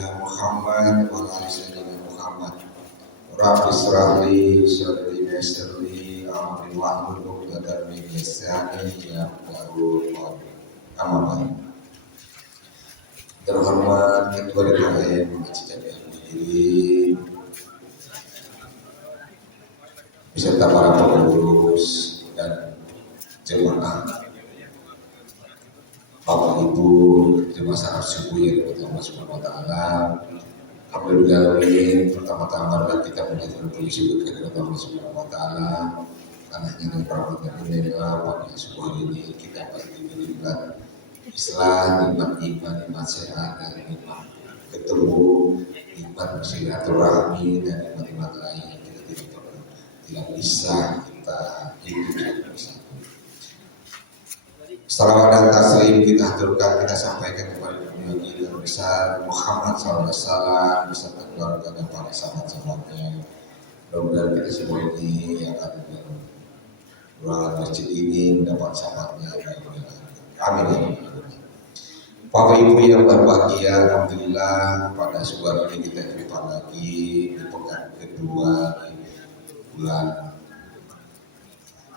sayyidina Muhammad wa ala sayyidina Muhammad. Rabbi israh li sadri wa yassir li amri wahlul 'uqdatam min lisani yafqahu qawli. Amma ba'du. Terhormat Ketua DPM Masjid Al-Hadirin beserta para pengurus dan jemaah, Bapak Ibu, jemaah salat subuh yang Allah Subhanahu wa taala. Alhamdulillah, pertama-tama kita mengaturkan puji syukur kepada Allah Subhanahu wa taala. Karena dengan rahmat dan nikmat pada subuh ini kita pasti diberikan Islam, nikmat iman, nikmat sehat, dan nikmat ketemu, nikmat bersilaturahmi dan nikmat-nikmat lain yang kita tidak bisa kita hidup bersama. Salawat dan taslim kita aturkan, kita sampaikan kepada Nabi yang besar Muhammad SAW beserta keluarga dan para sahabat-sahabatnya. Mudah-mudahan kita semua ini yang ada di ruangan masjid ini mendapat syafatnya. Amin. Bapak Ibu yang berbahagia, alhamdulillah pada sebuah ini kita jumpa lagi di pekan kedua di bulan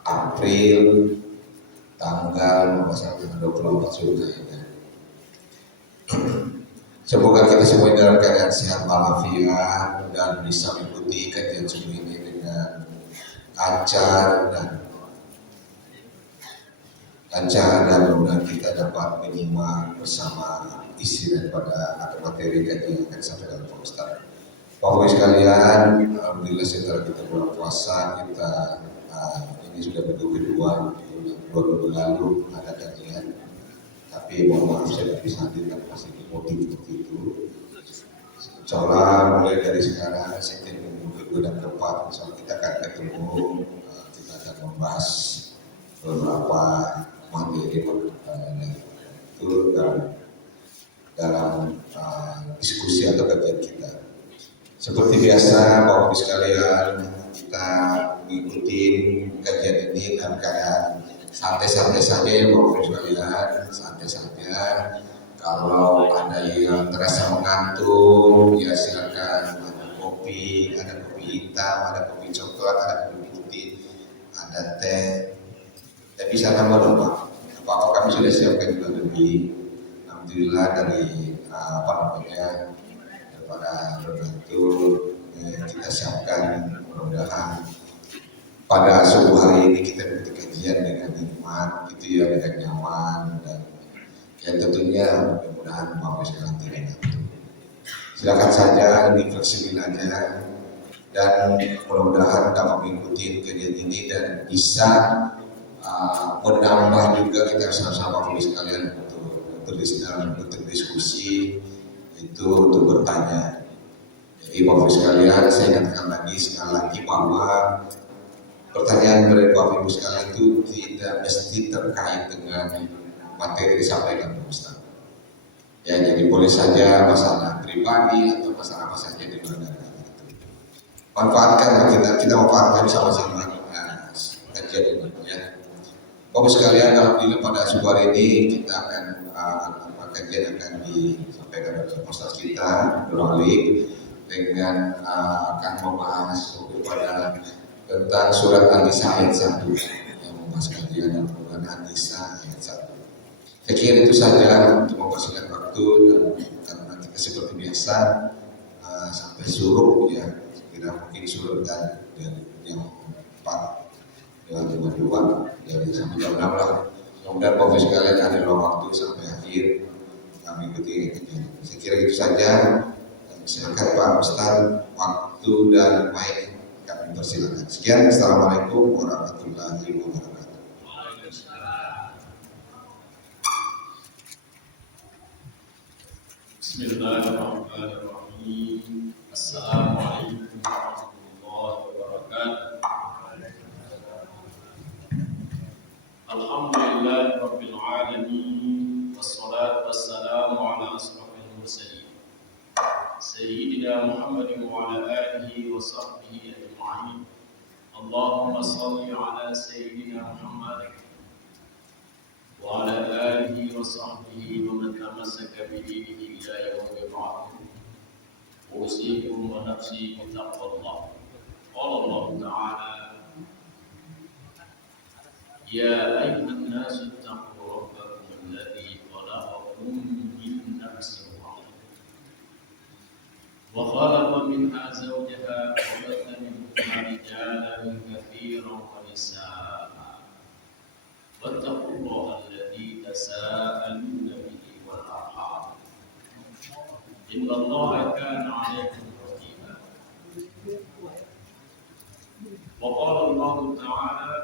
April tanggal 24 Zulhijjah ini. Semoga kita semua dalam keadaan sehat walafiat dan bisa mengikuti kajian subuh ini dengan lancar dan mudah kita dapat menyimak bersama isi daripada atau materi kajian yang akan disampaikan Pak Ustaz. Bapak sekalian, alhamdulillah setelah kita bulan puasa kita ini sudah kedua minggu lalu ada kajian, tapi mohon maaf saya tidak bisa hadir karena masih motif seperti itu. Insyaallah mulai dari sekarang setiap minggu kedua dan keempat insyaallah kita akan ketemu, kita akan membahas beberapa materi itu dalam diskusi atau kajian kita. Seperti biasa Bapak Ibu sekalian, kita mengikuti kajian ini dalam keadaan santai-santai saja ya Bapak Ibu sekalian, santai saja. Kalau ada yang terasa mengantuk, ya silakan, ada kopi hitam, ada kopi coklat, ada kopi putih, ada teh. Tapi bisa tambah dong Pak. Apa kami sudah siapkan juga lebih. Alhamdulillah dari daripada donatur kita siapkan, mudah-mudahan pada subuh hari ini kita ikuti kajian dengan nikmat, gitu ya, dengan nyaman, dan yang tentunya mudah-mudahan Bapak sekalian tidak ngantuk. Silakan saja, ini fleksibel aja, dan mudah-mudahan dapat mengikuti kajian ini dan bisa menambah juga kita sama-sama Bapak sekalian untuk diskusi itu, untuk bertanya. Jadi Bapak sekalian, saya ingatkan lagi sekali lagi bahwa pertanyaan dari Bapak Ibu sekalian itu tidak mesti terkait dengan materi disampaikan Pak Ustaz. Ya, jadi boleh saja masalah pribadi atau masalah apa saja di luar dari itu. Manfaatkan kita manfaatkan sama-sama kajian ini ya. Bapak sekalian, alhamdulillah pada subuh hari ini kita akan kajian akan disampaikan oleh Ustaz kita Nuralik dengan akan membahas kepada tentang surat An-Nisa ayat 1 yang membahas kajian Al-Quran An-Nisa ayat 1. Saya kira itu saja untuk mempersingkat waktu, dan karena kita seperti biasa sampai suruh ya, kira mungkin suruh dan yang 4 dengan 52 dari sampai jam 6 lah. Kemudian Bapak sekalian ada waktu sampai akhir kami ikuti kajian. Saya kira itu saja. Silakan Pak Ustaz, waktu dan mic kami persilakan. Sekian, assalamualaikum warahmatullahi wabarakatuh. Bismillahirrahmanirrahim. Assalamualaikum warahmatullahi wabarakatuh. Alhamdulillah rabbil alamin, wassalatu wassalamu ala asrafil mursalin sayyidina Muhammadin wa ala alihi wa sahbihi ajma'in. Allahumma salli ala sayyidina Muhammad wa ala alihi wa sahbihi wa man tamassaka bi dinihi ila yaumil qiyamah. أوصيكم ونفسي بتقوى الله. قال الله تعالى: يا أيها الناس اتقوا ربكم الذي خلقكم من نفس واحدة وخلق منها زوجها وبث منهما رجالا كثيرا ونساء واتقوا الله الذي تساءلون به والأرحام إن الله كان عليكم رقيبا. وقال الله تعالى: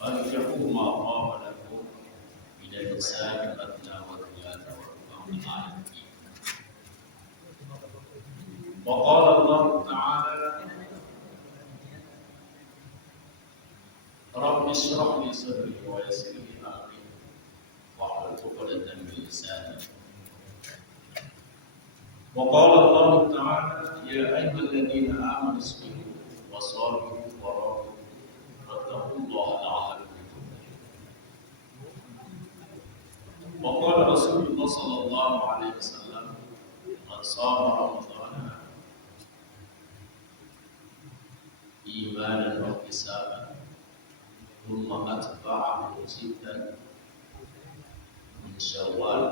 فانكحوا ما طاب لكم من النساء مثنى وثلاث ورباع. وقال الله تعالى: رب اشرح لي صدري ويسر لي امري واحلل عقدة من لساني. وقال الله تعالى: يا ايها الذين امنوا اصبروا وصابروا ورابطوا واتقوا الله لعلكم تفلحون. وقال رسول الله صلى الله عليه وسلم: من صام رمضان ايمانا واحتسابا ثم أتبعه ستا من شوال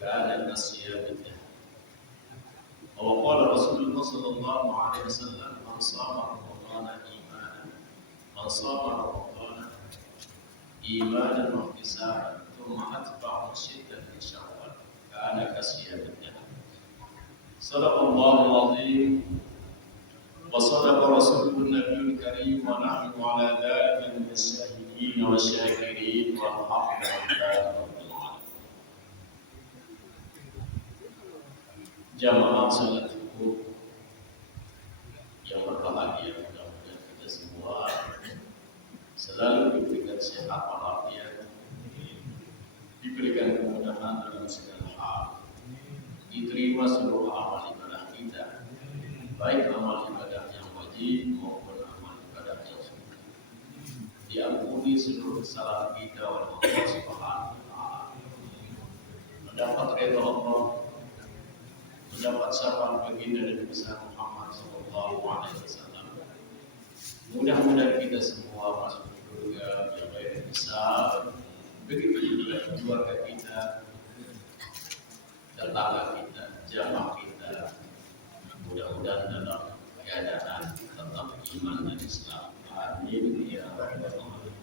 كان كصيام الدهر. وقال رسول الله صلى الله عليه وسلم: من صام رمضان إيمانا واحتسابا ثم أتبعه ستا من شوال كان كصيام الدهر. صدق الله العظيم وصدق رسوله النبي الكريم ونحن على ذلك من الشاهدين والشاكرين والحمد لله رب العالمين. Jamaah salat subuh yang berbahagia, mudah-mudahan kita semua selalu diberikan sehat walafiat, diberikan kemudahan dalam segala hal, diterima seluruh amal ibadah kita, baik amal ibadah yang wajib maupun amal ibadah yang sunnah, diampuni seluruh kesalahan kita oleh Allah Subhanahu wa Ta'ala, mendapat ridha Allah, mendapat syafaat baginda Nabi besar Muhammad Sallallahu Alaihi Wasallam. Mudah-mudahan kita semua masuk surga yang baik besar, begitu juga keluarga kita, tetangga kita, jamaah kita. Mudah-mudahan dalam keadaan tetap iman dan Islam. Amin ya rabbal alamin.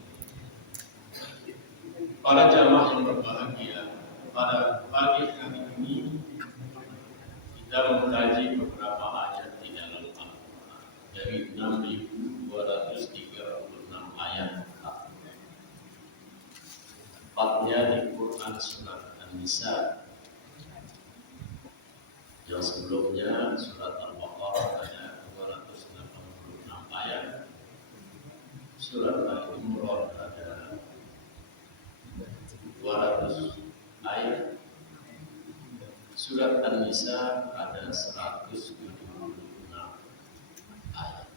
Para jamaah yang berbahagia, pada pagi hari ini kita mengkaji beberapa ayat di dalam Al-Quran dari 6.236 ayat. Tepatnya di Quran surat An-Nisa. Yang sebelumnya surat Al-Baqarah ada 286 ayat, surat Al-Imran ada 200 ayat, surat An-Nisa ada 176 ayat.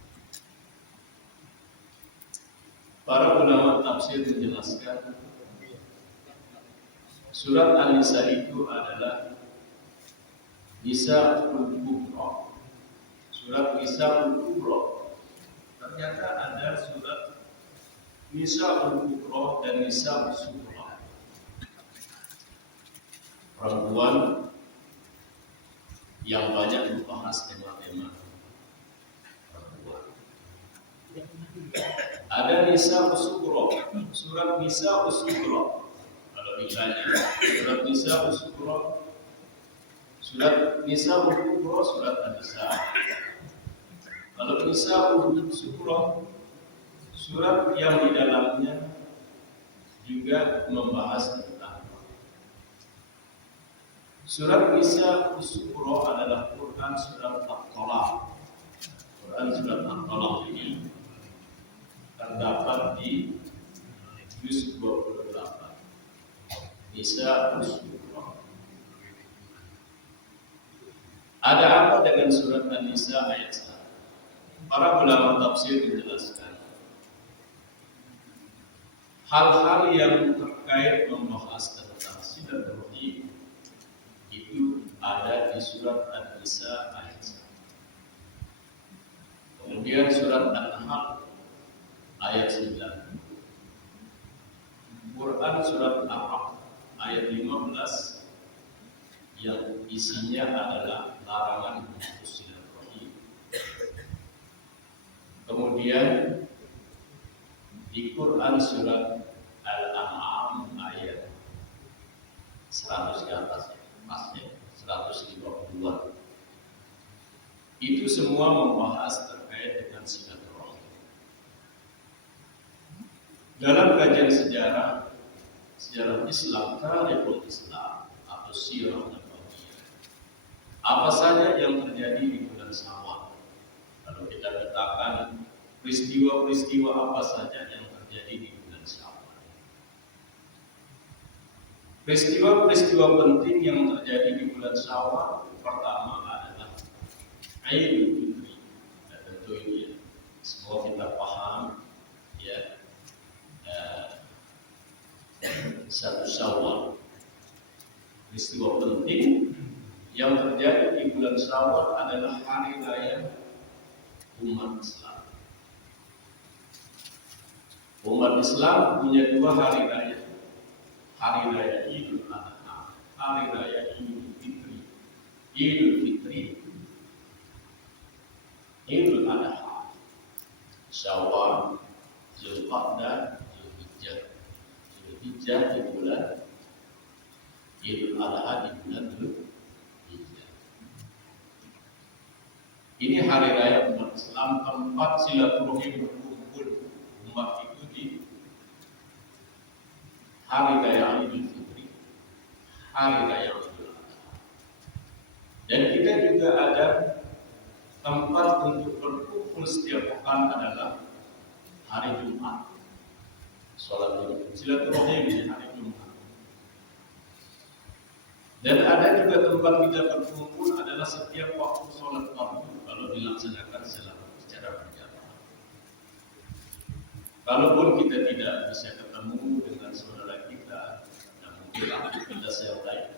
Para ulama tafsir menjelaskan surat An-Nisa itu adalah Nisa'ul Kubra. Surat Nisa'ul Kubra. Ternyata ada surat Nisa'ul Kubra dan Nisa'ul Sughra. Perempuan yang banyak membahas tema-tema perempuan. Ada Nisa'ul Sughra. Surat Nisa'ul Sughra. Kalau ditanya surat Nisa'ul Sughra, surat Nisa'ul Kubra, surat An-Nisa. Kalau Nisa'ul Sughra, surat yang di dalamnya juga membahas tentang surat Nisa'ul Sughra adalah Quran surat At-Talaq. Quran surat At-Talaq ini terdapat di juz 28. Nisa'ul Sughra. Ada apa dengan surat An-Nisa ayat 1? Para ulama tafsir menjelaskan hal-hal yang terkait membahas tentang sidang di surat An-Nisa ayat 1. Kemudian surat An-Nahl ayat 9. Quran surat Al-A'raf ayat 15 yang isinya adalah larangan memutus silaturahim. Kemudian di Quran surat Al-An'am ayat 100 ke atas, pasnya 152. Itu semua membahas terkait dengan silaturahim. Dalam kajian sejarah Islam, tarikhul Islam atau sirah nabawiyah, apa saja yang terjadi di bulan Syawal? Kalau kita katakan peristiwa-peristiwa apa saja yang terjadi di bulan Syawal. Peristiwa-peristiwa penting yang terjadi di bulan Syawal, pertama adalah Idul Fitri. Dan tentu ini semua kita paham, ya, 1 Syawal. Peristiwa penting yang terjadi di bulan Syawal adalah hari raya umat Islam. Umat Islam punya 2 hari raya. Hari raya Idul Adha, hari raya Idul Fitri. Idul Fitri, Idul Adha, Syawal, Zulqa'dah, Zulhijjah. Zulhijjah di bulan, Idul Adha di bulan Zulhijjah. Ini hari raya umat Islam, tempat silaturahim berkumpul umat itu di hari raya Idul Fitri, hari raya Idul Adha. Dan kita juga ada tempat untuk berkumpul setiap pekan adalah hari Jumat. Sholat silaturahim di hari Jumat. Dan ada juga tempat kita berkumpul adalah setiap waktu sholat fardu kalau dilaksanakan secara berjamaah. Kalaupun kita tidak bisa ketemu dengan saudara kita dan mungkin aktivitas yang lain,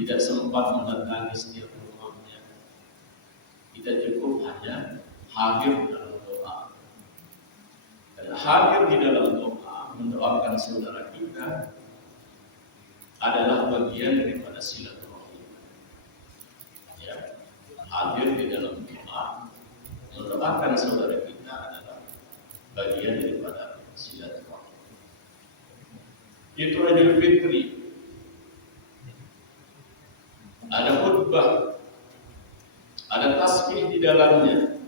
tidak sempat mendatangi setiap rumahnya, kita cukup hanya hadir dalam doa. Dan hadir di dalam doa mendoakan saudara kita adalah bagian daripada silaturahim. Ya, hadir di dalam doa mendoakan saudara kita adalah bagian daripada silaturahim. Itu Idul Fitri. Ada khutbah, ada tasbih di dalamnya.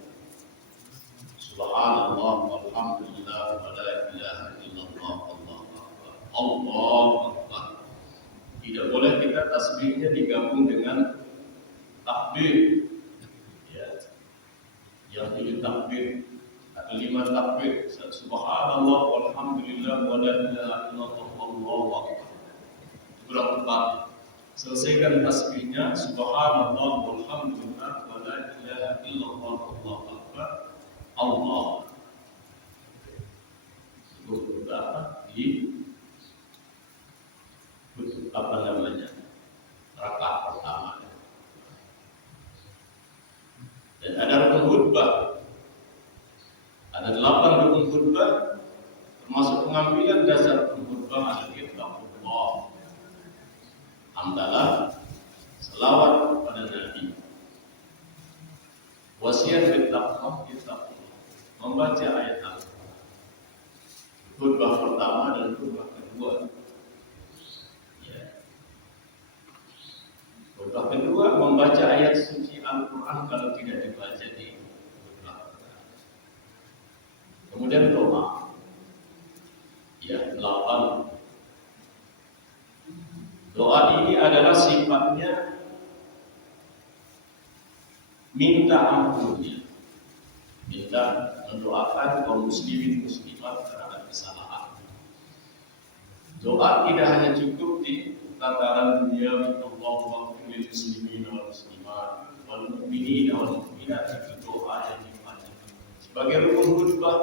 Subhanallah walhamdulillah wa la ilaha illallah Allahu akbar. Allahu akbar. Tidak boleh kita tasbihnya digabung dengan takbir. Ya. Yang 7 takbir, ada 5 takbir. Subhanallah walhamdulillah wa la ilaha illallah Allahu akbar. Berapa kali? Selesaikan tasbihnya subhanallah walhamdulillah wa la ilaha illallah Allahu akbar. Allah. Itu berapa? Apa namanya, rakaat pertama. Dan ada rukun khutbah, ada 8 rukun khutbah, termasuk pengambilan dasar rukun khutbah ada ittaqullah, hamdalah, selawat kepada Nabi, wasiat bittaqwa, membaca ayat Al-Quran. Khutbah pertama dan khutbah kedua. Khutbah kedua membaca ayat suci Al-Quran kalau tidak dibaca di khutbah pertama. Kemudian doa. Ya, 8. Doa ini adalah sifatnya minta ampunnya, minta mendoakan kaum muslimin muslimat terhadap kesalahan. Doa tidak hanya cukup di tataran dunia, Allahumma lil muslimin wal muslimat wal mu'minin wal mu'minat, itu doa yang dipanjang. Sebagai rukun khutbah,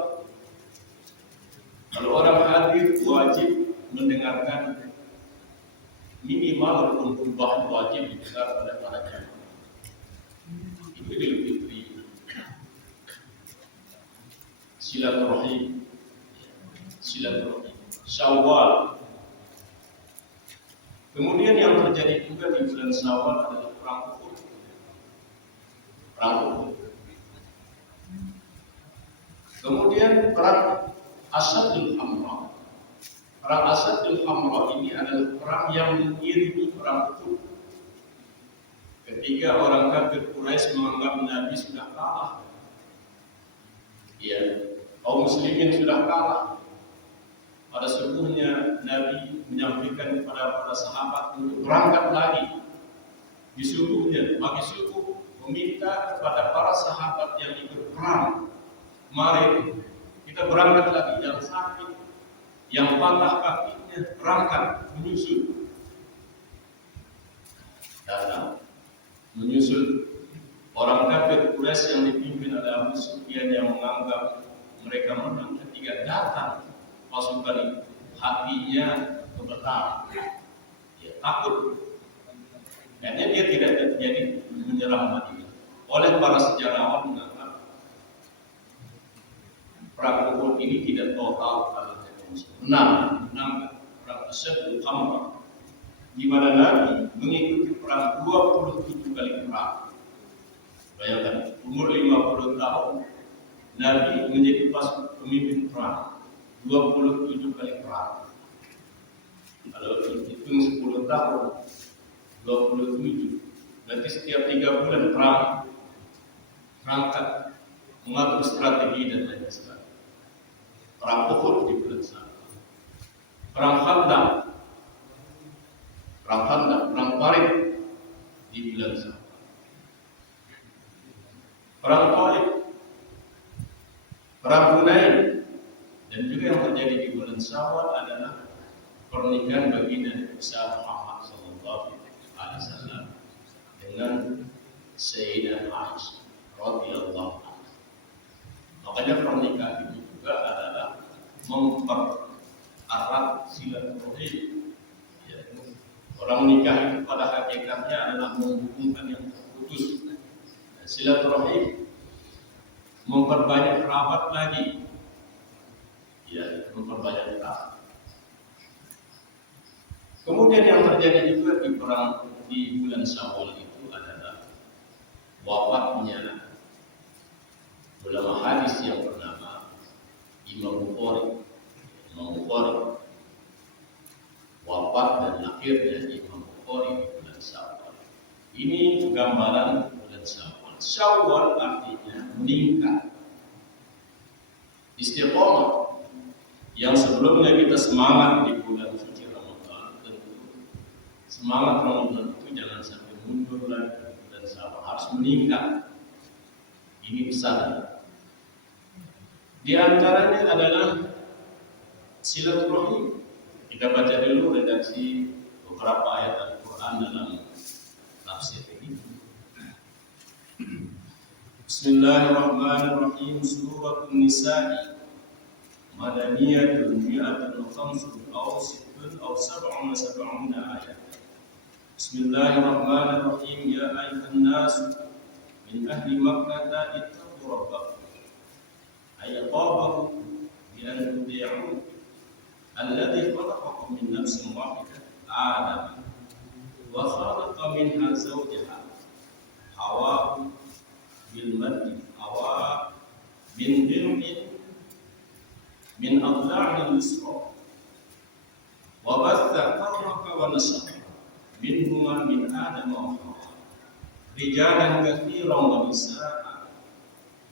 kalau orang hadir wajib mendengarkan minimal Jamaah berkumpul wajib digelar oleh para jamaah. Itu Idul Fitri, silaturahim, Syawal. Kemudian yang terjadi juga di bulan Syawal adalah perang Uhud. Kemudian perang Asadul Hamra. Perang Asadul Hamra ini adalah perang yang mengiringi perang Uhud. Ketika orang kafir Quraisy menganggap Nabi sudah kalah, kaum muslimin sudah kalah. Pada subuhnya Nabi menyampaikan kepada para sahabat untuk berangkat lagi. Di subuhnya, pagi subuh, meminta kepada para sahabat yang ikut perang, mari kita berangkat lagi. Yang sakit, yang patah kakinya, berangkat menyusul. Datang menyusul orang kafir Quraisy yang dipimpin oleh Abu Sufyan yang menganggap mereka menang. Ketika datang pasukan itu, hatinya gemetar, takut. Karena dia tidak jadi menyerang Madinah. Oleh para sejarawan mengatakan perang Uhud ini tidak total kalau menang perang Asadul Hamra, di mana Nabi mengikuti perang 27 kali perang. Bayangkan, umur 50 tahun Nabi menjadi pemimpin perang 27 kali perang. Kalau hitung 10 tahun 27, berarti setiap 3 bulan perang, berangkat mengatur strategi dan lain sebagainya. Perang Uhud di bulan Syawal, perang Khandaq, perang Tarik di bulan Syawal, perang Taif, perang Hunain. Dan juga yang terjadi di bulan Syawal adalah pernikahan baginda Nabi Muhammad sallallahu alaihi wasallam dengan Sayyidah Aisyah radhiyallahu anha. Makanya pernikahan itu juga adalah mempererat silaturahim. Orang menikah itu pada hakikatnya adalah menghubungkan yang terputus. Silaturahim memperbanyak kerabat lagi. Memperbanyak kerabat. Kemudian yang terjadi juga di bulan Syawal itu adalah wafatnya ulama hadis yang bernama Imam Bukhari. Wafat dan akhirnya Imam Bukhari di bulan Syawal. Ini gambaran bulan Syawal. Syawal artinya meningkat, istiqomah. Yang sebelumnya kita semangat di bulan suci Ramadan, tentu semangat Ramadan itu jangan sampai mundur lagi dan harus meningkat. Ini pesan. Di antaranya adalah silaturahim. Kita baca dulu redaksi beberapa ayat Al-Quran dalam tafsir ini. Bismillahirrahmanirrahim. Surah An-Nisa Madaniyatun mi'atun khamsun aw sittun aw sab'un sab'una ayat. Bismillahirrahmanirrahim. Ya ayyuhan nas min ahli Makkah ittaqu rabbakum ayqabahu bi an tudi'u alladhi khalaqakum min nafsin wahidah Adam wa khalaqa minha zawjaha Hawa bil maddi Hawa min dhilmin min adla'il yusra wa batha farraqa wa nasaba minhuma min Adam wa Hawa rijalan katsiran wa nisaa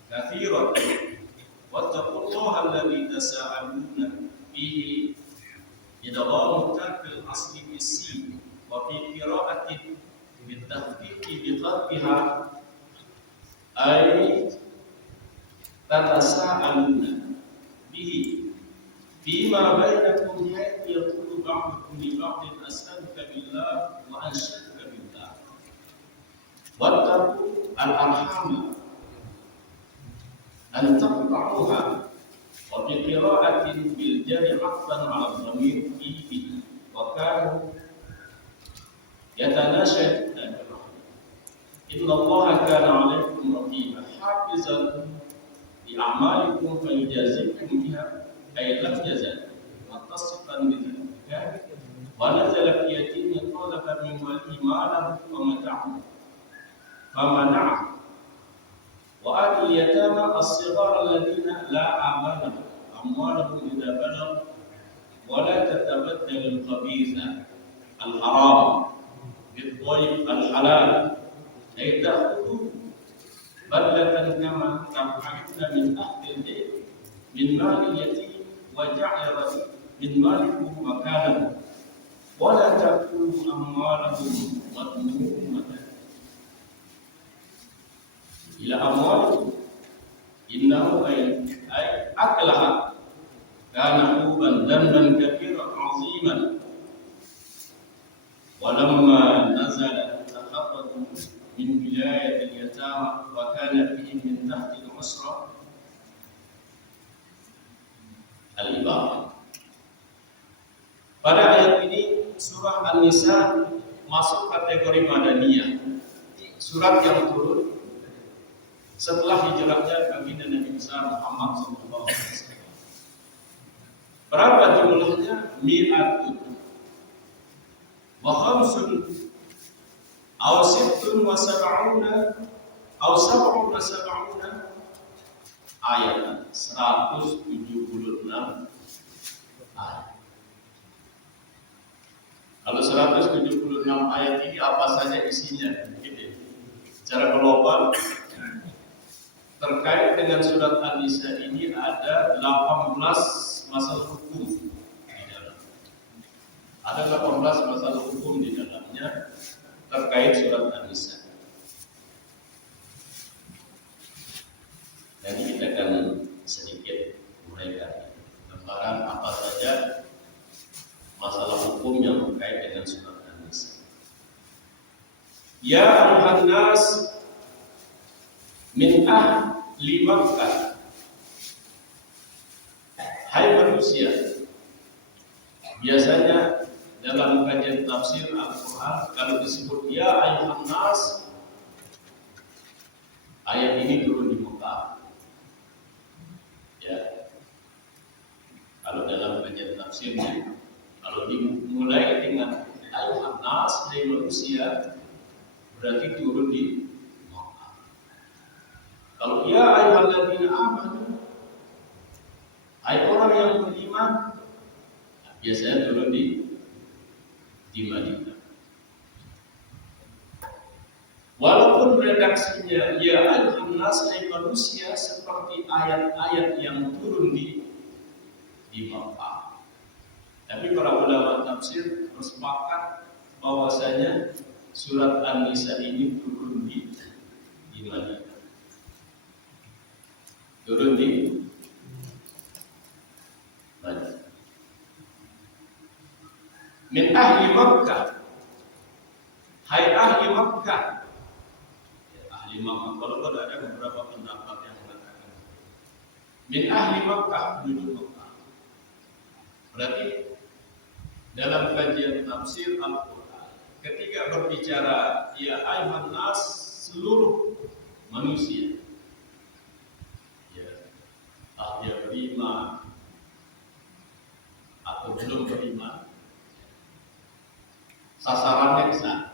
katsiran wattaqullaha alladzi tasaaluna bihi idghamu takil asli bisi wa fi qira'atin bitahqiqi bi qadbiha ay tatasaaluna bihi fima bainakum haythu yaqulu ba'dukum li ba'din as'aluka billah wa anshaduka billah wattaqu al-arham an taqta'uha wa fi qira'atin bil jari 'atfan 'ala dhamir fihi wa kanu yatanashad inna Allah kana 'alaikum raqiba hafizan li a'malikum fayajazikum biha ay lam yazal mutasifan bidzalika wa nazala fi yatimin talaba min walihi malahu wa mata'ahu famana'a wa atul yatama as-sighara alladhina la amana amwalahum idza balagh wa la tatabaddalu al-khabitha al-haram bil-tayyib al-halal ay ta'khudhu badlatan kama ta'khuduna min ahli al-bayt min mali yatim wa ja'ala min malikum makanan wa la ta'kulu amwalahum madmumatan ila amwalikum innahu ay aklaha kana huban dhanban katsiran 'aziman walamma nazala takhafatu min wilayati al-yatama wa kana fihim min tahti al-usra al-ibadah. Pada ayat ini surah An-Nisa masuk kategori Madaniyah, surat yang turun setelah hijrahnya baginda Nabi besar Muhammad SAW. Berapa jumlahnya? Mi'atun wa khamsun aw sittun wa sab'una aw sab'un wa sab'una ayat, 176 ayat. Kalau 176 ayat ini apa saja isinya? Gitu. Secara global terkait dengan surat An-Nisa ini ada 18 masalah hukum di dalam. Ada 18 masalah hukum di dalamnya terkait surat An-Nisa. Dan kita akan sedikit uraikan gambaran apa saja masalah hukum yang terkait dengan surat An-Nisa. Ya ayuhan nas min ahli Makkah, hai manusia. Biasanya dalam kajian tafsir Al-Quran kalau disebut ya ayuhan nas, ayat ini turun di Mekah. Ya, kalau dalam kajian tafsirnya, kalau dimulai dengan ayuhan nas, hai manusia, berarti turun di Mekah. Kalau ya ayyuhalladzina amanu, hai orang yang beriman, biasanya turun di Madinah. Walaupun redaksinya ya ayyuhan nas, hai manusia, seperti ayat-ayat yang turun di Mekah, tapi para ulama tafsir bersepakat bahwasanya surat An-Nisa ini turun di Madinah. Turun di Madinah. Min ahli Makkah, hai ahli Makkah. Ya, ahli Makkah, kalau ada beberapa pendapat yang mengatakan min ahli Makkah, penduduk Makkah. Berarti dalam kajian tafsir Al-Quran, ketika berbicara ya ayuhan nas, seluruh manusia, ya, dia beriman atau belum beriman, sasarannya ke sana.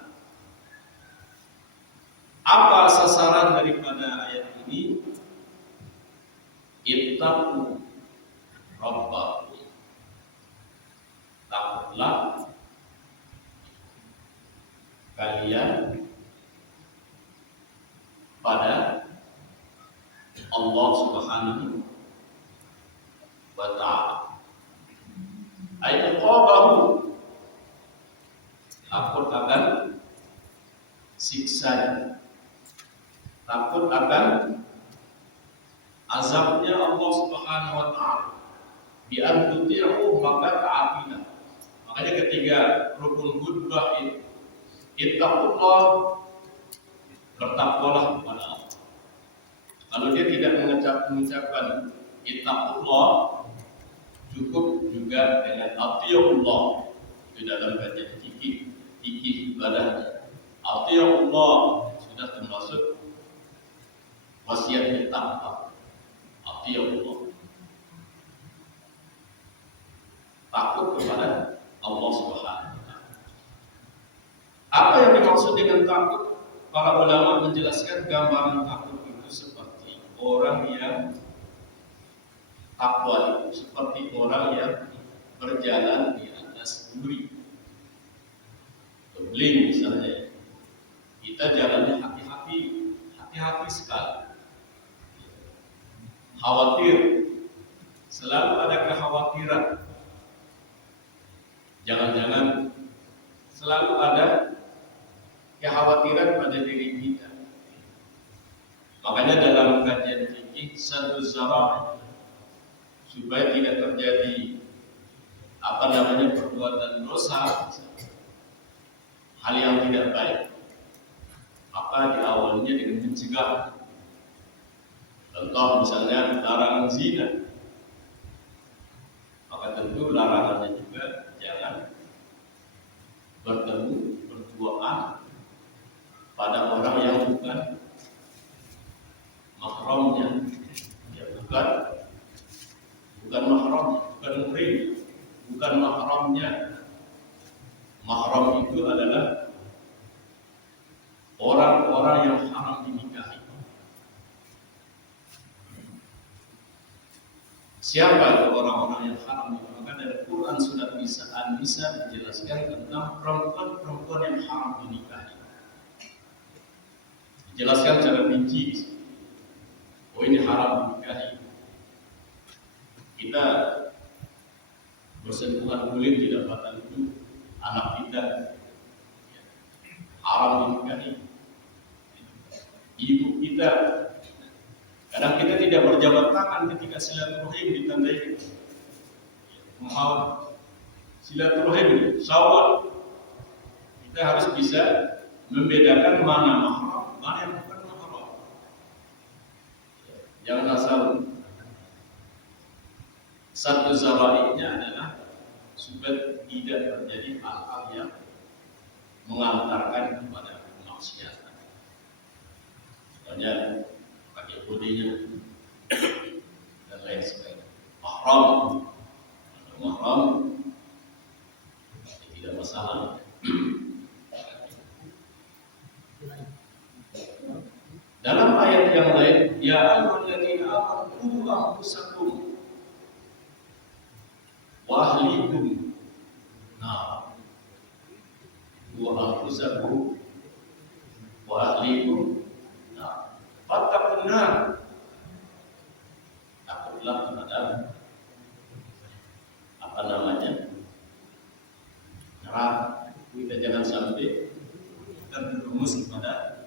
Apa sasaran daripada ayat ini? Ittaqu rabbakum, takutlah kalian pada Allah Subhanahu wa ta'ala. Ayat qabahu, takut akan siksanya, takut akan azabnya Allah Subhanahu wa ta'ala. Bi an tuti'u, maka taatilah. Makanya ketika rukun khutbah itu ittaqullah, bertakwalah kepada Allah. Kalau dia tidak mengucapkan ittaqullah, cukup juga dengan atiullah. Itu dalam kajian fikih ibadahnya. Atiyullah sudah termasuk wasiat bertakwa. Atiyullah, takut kepada Allah Subhanahu wa taala. Apa yang dimaksud dengan takut? Para ulama menjelaskan gambaran takut itu seperti orang yang takwa itu seperti orang yang berjalan di atas duri. Bling misalnya, kita jalannya hati-hati sekali. Khawatir, selalu ada kekhawatiran. Jangan-jangan selalu ada kekhawatiran pada diri kita. Makanya dalam kajian fikih satu zara'i, supaya tidak terjadi perbuatan dosa, hal yang tidak baik, maka diawalinya dengan mencegah. Contoh misalnya larangan zina, maka tentu larangannya juga jangan berduaan pada orang yang bukan mahramnya, ya bukan mahram, bukan muhrim, bukan mahramnya. Mahram itu adalah orang-orang yang haram dinikahi. Siapa itu orang-orang yang haram dinikahi? Maka dari Quran surat An-Nisa dijelaskan tentang perempuan-perempuan yang haram dinikahi. Dijelaskan secara rinci. Oh, ini haram dinikahi. Kita bersentuhan kulit di dapatan itu anak kita, haram dinikahi. Ibu kita, kadang kita tidak berjabat tangan ketika silaturahim ditandai. Mau silaturahim syawal, kita harus bisa membedakan mana mahram, mana yang bukan mahram. Jangan asal satu zara'inya adalah supaya tidak terjadi hal-hal yang mengantarkan kepada kemaksiatan. Misalnya pakai kodenya dan lain sebagainya. Mahram tidak masalah. Dalam ayat yang lain, ya ayyuhalladzina amanu qu anfusakum wa ahlikum nar. Wa anfusakum wa ahlikum nar. Fattaqun nar. Takutlah kepada neraka. Kita jangan sampai terjerumus kepada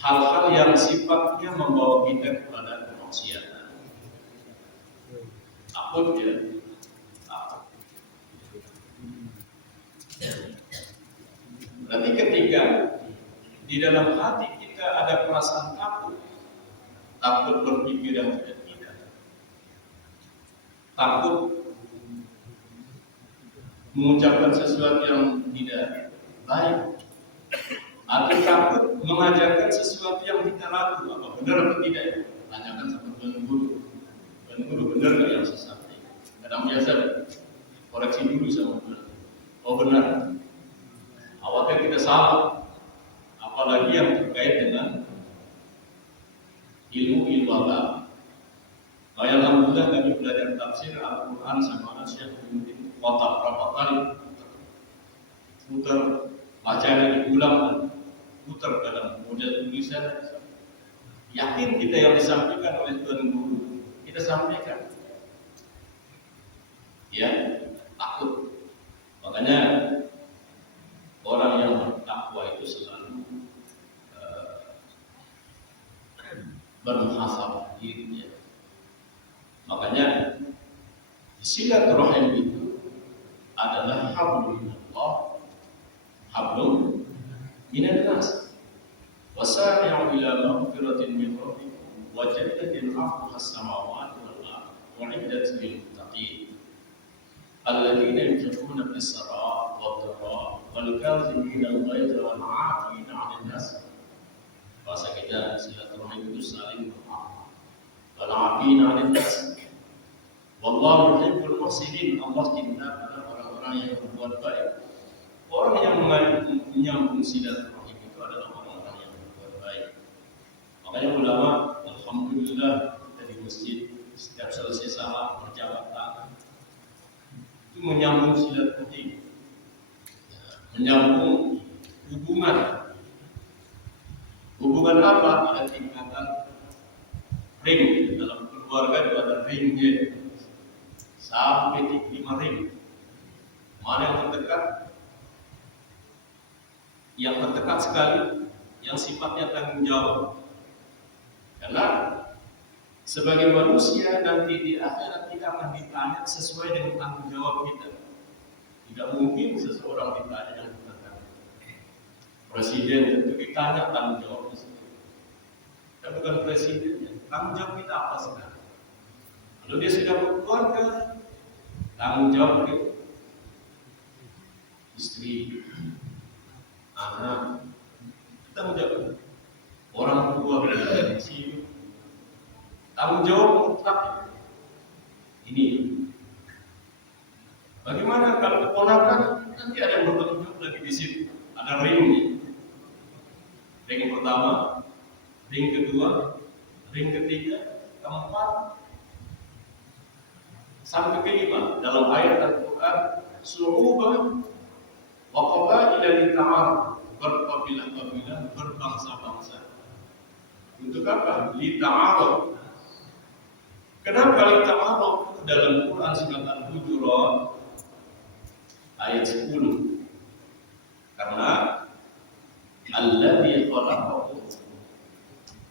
hal-hal yang sifatnya membawa kita kepada kemaksiatan. Takut ya. Berarti ketika di dalam hati kita ada perasaan takut berpikir yang tidak, takut mengucapkan sesuatu yang tidak baik, atau takut mengajarkan sesuatu yang kita ragu, apa benar atau tidak? Tanyakan sama tuan guru benar nggak yang saya sampaikan? Kadang biasa koreksi dulu sama tuan. Oh benar. Awalnya kita salah, apalagi yang terkait dengan ilmu agama. Alhamdulillah kami belajar tafsir Al-Quran sama Syekh Muhammad Kota berapa kali putar, bacanya diulang, putar dalam model tulisan. Yakin kita yang disampaikan oleh tuan guru kita sampaikan, ya takut. Makanya orang yang bertakwa itu selalu bermuhasabah dirinya. Makanya silaturahim itu adalah hablum minallah, hablum minan nas. Wasari'u ila maghfiratin min rabbikum wa jannatin 'arduha as-samawati wal ardu u'iddat lil muttaqin alladziina yunfiquna fis-saraa'i wad-dharraa'i wal kazimin al-ghaiz wal 'afina 'anil nas. Bahasa kita silaturahim itu saling memaafkan. Wal 'afina 'anil nas. Wallahu yuhibbul muhsinin. Allah cinta pada orang-orang yang berbuat baik. Orang yang menyambung silaturahim itu adalah orang-orang yang berbuat baik. Makanya ulama, alhamdulillah, kita di masjid setiap selesai salat berjabat tangan itu menyambung silaturahim, menyambung hubungan apa? Ada tingkatan ring. Dalam keluarga itu ada ringnya sampai 5 ring. Mana yang terdekat? Yang terdekat sekali, yang sifatnya tanggung jawab. Karena sebagai manusia nanti di akhirat kita akan ditanya sesuai dengan tanggung jawab kita. Tidak mungkin seseorang ditanya yang bukan presiden tentu ditanya tanggung jawabnya sendiri. Kita bukan presidennya. Tanggung jawab kita apa sekarang? Kalau dia sudah berkeluarga, tanggung jawab ke istri, anak, tanggung jawab orang tua kecil, tanggung jawab mutlak. Ini bagaimana kalau keponakan nanti ada yang bertanggung jawab lagi di situ, ada ringnya, ring pertama, ring kedua, ring ketiga, keempat, sampai ke-5 dalam ayat Al-Quran. Su'ubah wa qabaila lita'aruf, berkabilah-kabilah, berbangsa-bangsa. Untuk apa? Lita'aruf. Kenapa lita'aruf? Dalam Quran surat Al-Hujurat ayat 10. Karena alladzi khalaqakum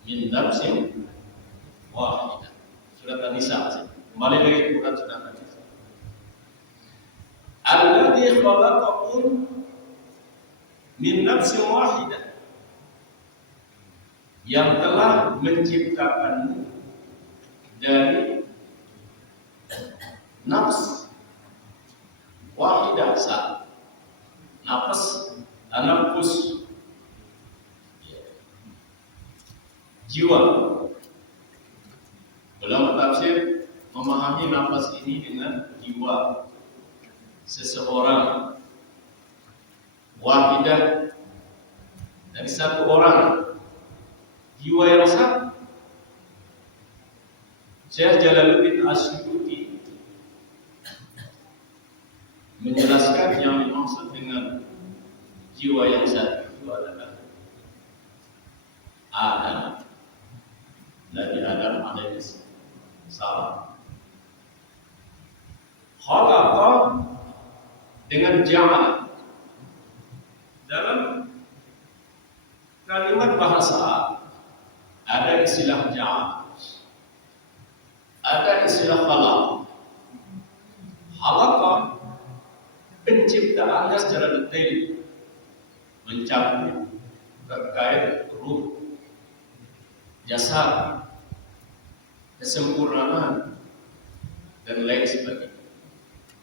min nafsin wahidah. Surat An-Nisa. Kembali lagi ke Quran surat An-Nisa. Alladzi khalaqakum min nafsin wahidah, yang telah menciptakanmu dari nafs wahidah, satu nafas, anafus, jiwa. Ulama tafsir memahami nafas ini dengan jiwa seseorang, wahidah, dari satu orang, jiwa yang satu. Syekh Jalaluddin Asyuti menjelaskan yang dimaksud dengan jiwa yang satu itu adalah Adam, Nabi Adam alaihi salam. Khalaqa dengan ja'al. Dalam kalimat bahasa ada istilah ja'al, ada istilah khalaq. Khalaqa penciptaannya secara detail, mencakup terkait ruh, jasad, kesempurnaan, dan lain sebagainya.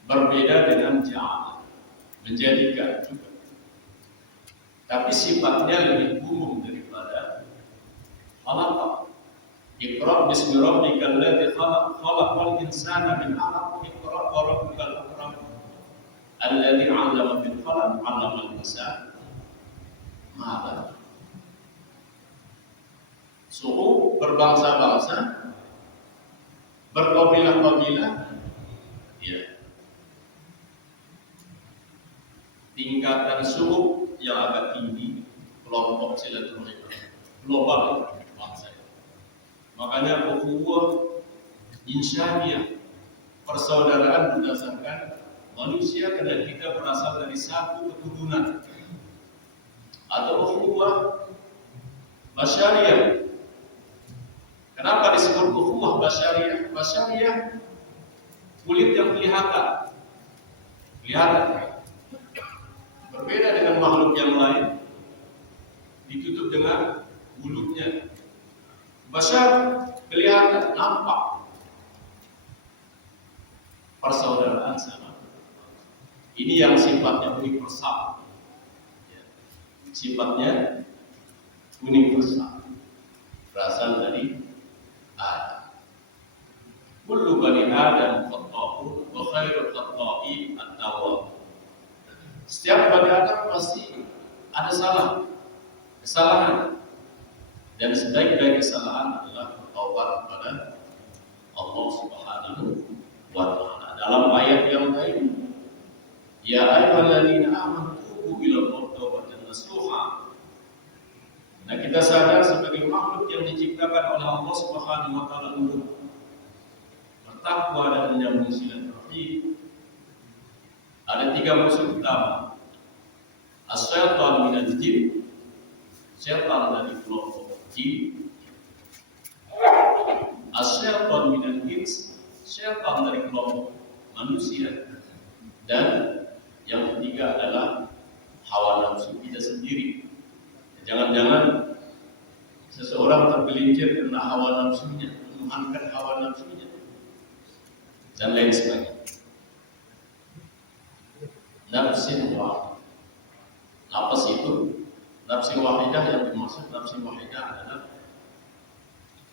Berbeda dengan ja'al, menjadikan juga. Tapi sifatnya lebih umum daripada khalaqa. Iqra bismi rabbikal ladzi khalaq, khalaqal insana min 'alaq, iqra wa rabbukal akram alladzi 'allama bil qalam, 'allamal insana ma lam. Suku berbangsa-bangsa, berkabilah-kabilah, ya. Tingkatan suku yang agak tinggi, kelompok silaturahim global bangsa. Makanya ukhuwah insaniyah, persaudaraan berdasarkan manusia, karena kita berasal dari satu keturunan. Atau ukhuwah basyariyah. Kenapa disebut ukhuwah basyariyah? Basyariyah kulit yang kelihatan. Berbeda dengan makhluk yang lain, ditutup dengan mulutnya. Basyar kelihatan, nampak. Persaudaraan sama. Ini yang sifatnya universal. sifatnya universal, berasal dari Adam. Kullu bani Adam khata'un wa khairul khata'in at-tawwab. Setiap bani Adam pasti ada kesalahan, dan sebaik-baik kesalahan adalah bertaubat kepada Allah Subhanahu wa Ta'ala. Dalam ayat yang lain, ya ayyuhalladzina amanu tubu ilallahi taubatan nasuha. Nah, kita sadar sebagai makhluk yang diciptakan oleh Allah Subhanahu wa Ta'ala untuk bertakwa dan menyambung silaturahim. Ada 3 musuh utama. As-syaitan minal jin, syaitan dari kelompok jin. As-syaitan minal ins, syaitan dari kelompok manusia. Dan yang ketiga adalah hawa nafsu kita sendiri. Jangan-jangan seseorang tergelincir karena hawa nafsunya, menuhankan hawa nafsunya, dan lain sebagainya. Nafsin wahidah. Apa sih itu? Nafsin wahidah yang dimaksud nafsin wahidah adalah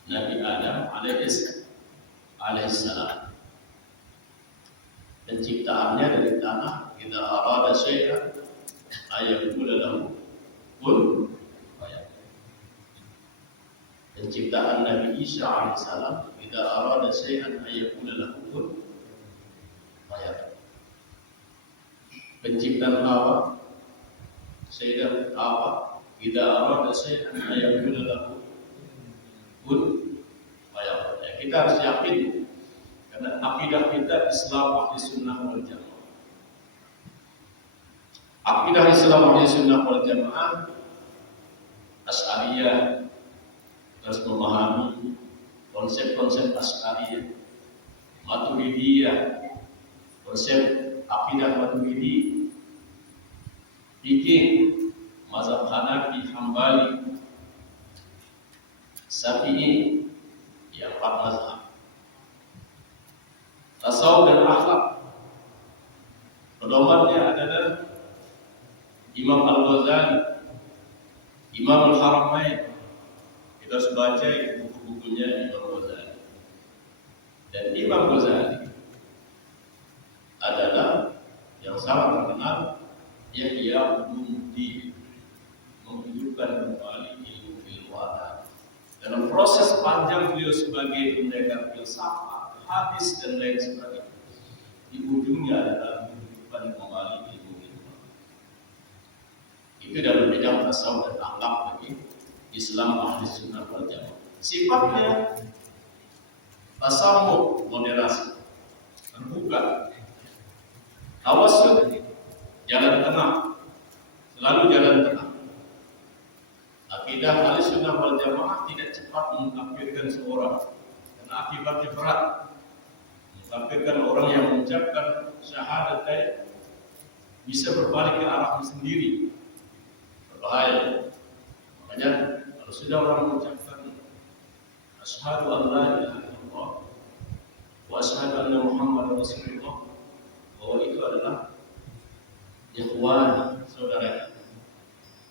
Nabi Adam alaihissalam. Penciptaannya dari tanah, idza arada syai'an ayaqula lahu kun fayakun. Penciptaan Nabi Isa alaihissalam, idza arada syai'an ayaqula lahu kun fayakun. Penciptaan Hawa, Sayyidah Hawa, idza arada syai'an ayaqula lahu kun fayakun. Kita harus yakin, karena akidah kita Islam ahli sunnah wal jamaah. Akidah Islam ahli sunnah wal jamaah, Asy'ariyah harus memahami konsep-konsep Asy'ariyah, Maturidiyah, konsep akidah Maturidi, fikih mazhab Hanafi, Hambali, Syafi'i, ya 4 mazhab. Tasawuf dan akhlak, pedomannya adalah Imam Al-Ghazali, Imam Al-Haramain. Kita harus baca buku-bukunya Imam Ghazali. Dan Imam Ghazali adalah yang sangat terkenal, Ihya Ulumuddin, menghidupkan kembali ilmu agama. Dalam proses panjang beliau sebagai pendekar filsafat, hadis dan lain sebagainya, di ujungnya adalah menghidupkan kembali ilmu. Itu dalam bidang tasawuf dan akhlak bagi Islam ahli sunnah wal jamaah. Sifatnya tasawuf, moderasi, terbuka, tawassul, jalan tengah, selalu jalan tengah. Akidah ahli sunnah wal jamaah tidak cepat mengkafirkan seorang, karena akibatnya berat. Mengkafirkan orang yang mengucapkan syahadatain bisa berbalik ke arahnya sendiri, berbahaya. Makanya kalau sudah orang mengucapkan asyhadu an la ilaha illallah wa asyhadu anna Muhammadar Rasulullah, bahwa itu adalah ikhwan,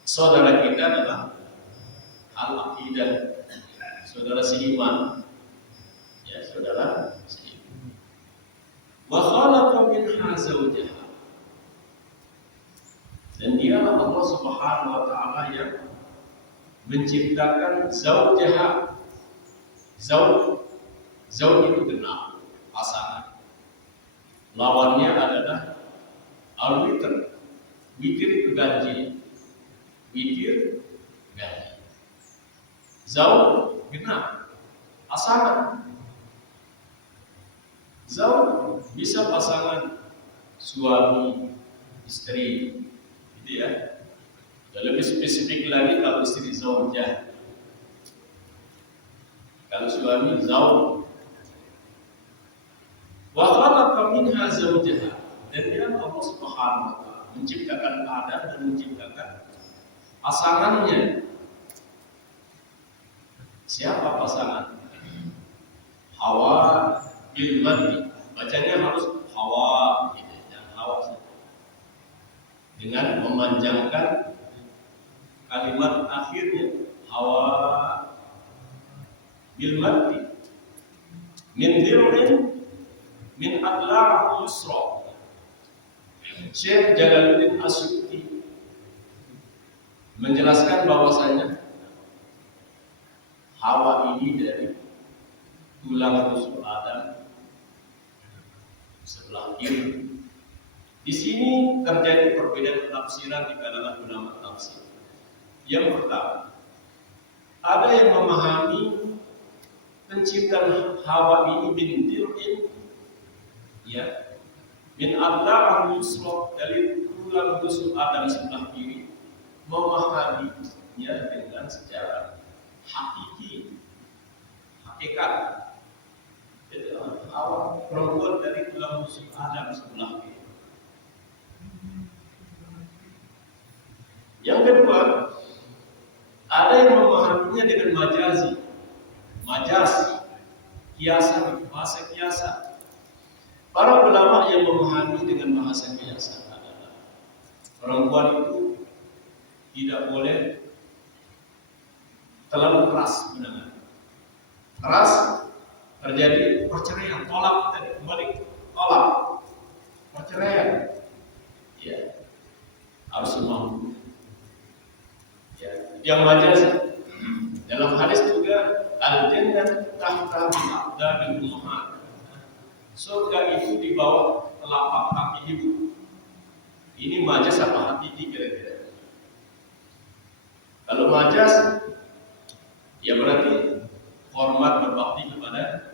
saudara kita adalah al-aqidah, saudara seiman, ya, saudara seiman. Wa khalaqa minha zawjaha, dan dialah Allah Subhanahu wa Ta'ala yang menciptakan zawjaha. Zauj itu genap, pasangan. Lawannya adalah al-witr. Witir itu ganji. Witir ganji. Zauj genap, pasangan. Zauj bisa pasangan suami, istri, gitu ya. Dan lebih spesifik lagi kalau istri zaujah. Kalau suami zauj. Wa khalaqa minha zawjaha, dan dia Allah Subhanahu wa Ta'ala menciptakan Adam dan menciptakan pasangannya. Siapa pasangan? Hawa bil maddi. Bacanya harus Hawa, gitu, jangan Hawa saja. Dengan memanjangkan kalimat akhirnya Hawa bil mati min dir'in min adla'u yusra. Syekh Jalaluddin Asyuti menjelaskan bahwasanya Hawa ini dari tulang rusuk Adam sebelah kiri. Di sini terjadi perbedaan tafsiran di kalangan ulama tafsir. Yang pertama, ada yang memahami penciptaan Hawa ini bin dir'in, ya, min adla'u yusra, dari tulang rusuk Adam sebelah kiri, memahaminya dengan secara hakiki, hakikat. Jadi Hawa perempuan dari tulang rusuk Adam sebelah kiri. Yang kedua, ada yang memahaminya dengan majaz, kiasan, bahasa kiasan. Para ulama yang memahami dengan bahasa kiasan adalah perempuan itu tidak boleh terlalu keras mendengar. Keras terjadi perceraian, tolak tadi, kembali tolak, perceraian. Ya, harus mampu. Ya, yang majaz dalam hadis juga al-jannah tahta aqdamil ummahat. Surga itu di bawah telapak kaki ibu. Ini majaz apa hakiki kira-kira? Kalau majaz, ya berarti hormat berbakti kepada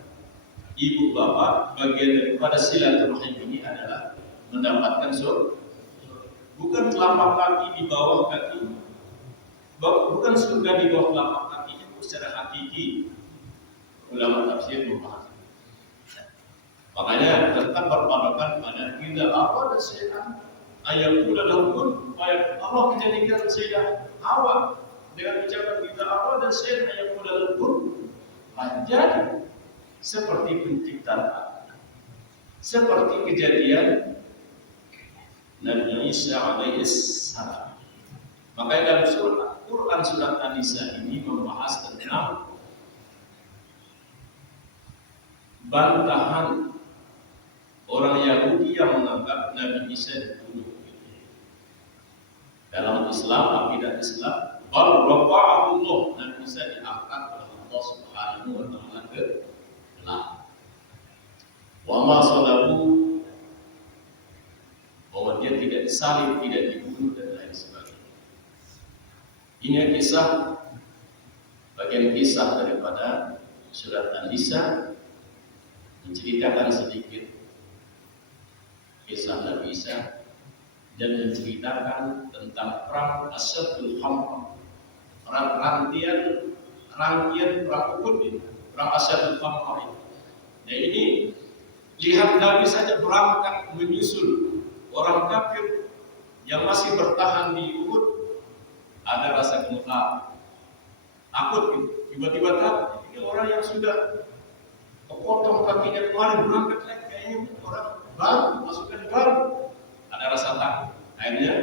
ibu bapak, bagian daripada silaturahim ini adalah mendapatkan surga. Bukan telapak kaki di bawah kaki, bukan surga di bawah telapak kaki itu secara hakiki. Ulama tafsir membahas. Makanya tetap berpatokan pada tidak apa dan syaitan ayakul lahum, Allah menjadikan Sayyidah Hawa dengan ucapan tidak apa dan syaitan ayakul lahum menjadi seperti penciptaan, seperti kejadian Nabi Isa alaihissalam. Makanya dalam Quran surat An-Nisa ini membahas tentang bantahan orang Yahudi yang menganggap Nabi Isa dibunuh. Dalam Islam, akidah Islam, bal rafa'ahu Allah, Nabi Isa diangkat oleh Allah Subhanahu wa taala ke langit. Wa ma salabu, bahwa dia tidak disalib, tidak dibunuh dan lain sebagainya. Ini kisah, bagian kisah daripada surat An-Nisa, menceritakan sedikit kisah Nabi Isa dan menceritakan tentang perang Asyadul Hamqa, perang rangkaian perang Uhud ini, perang Asyadul Hamqa ini. Nah ini lihat Nabi saja berangkat menyusul orang kafir yang masih bertahan di Uhud, ada rasa gemetar, takut gitu. Tiba-tiba takut, ini orang yang sudah kepotong kakinya kemarin berangkat lagi, kayaknya orang baru, pasukan baru, ada rasa takut. Akhirnya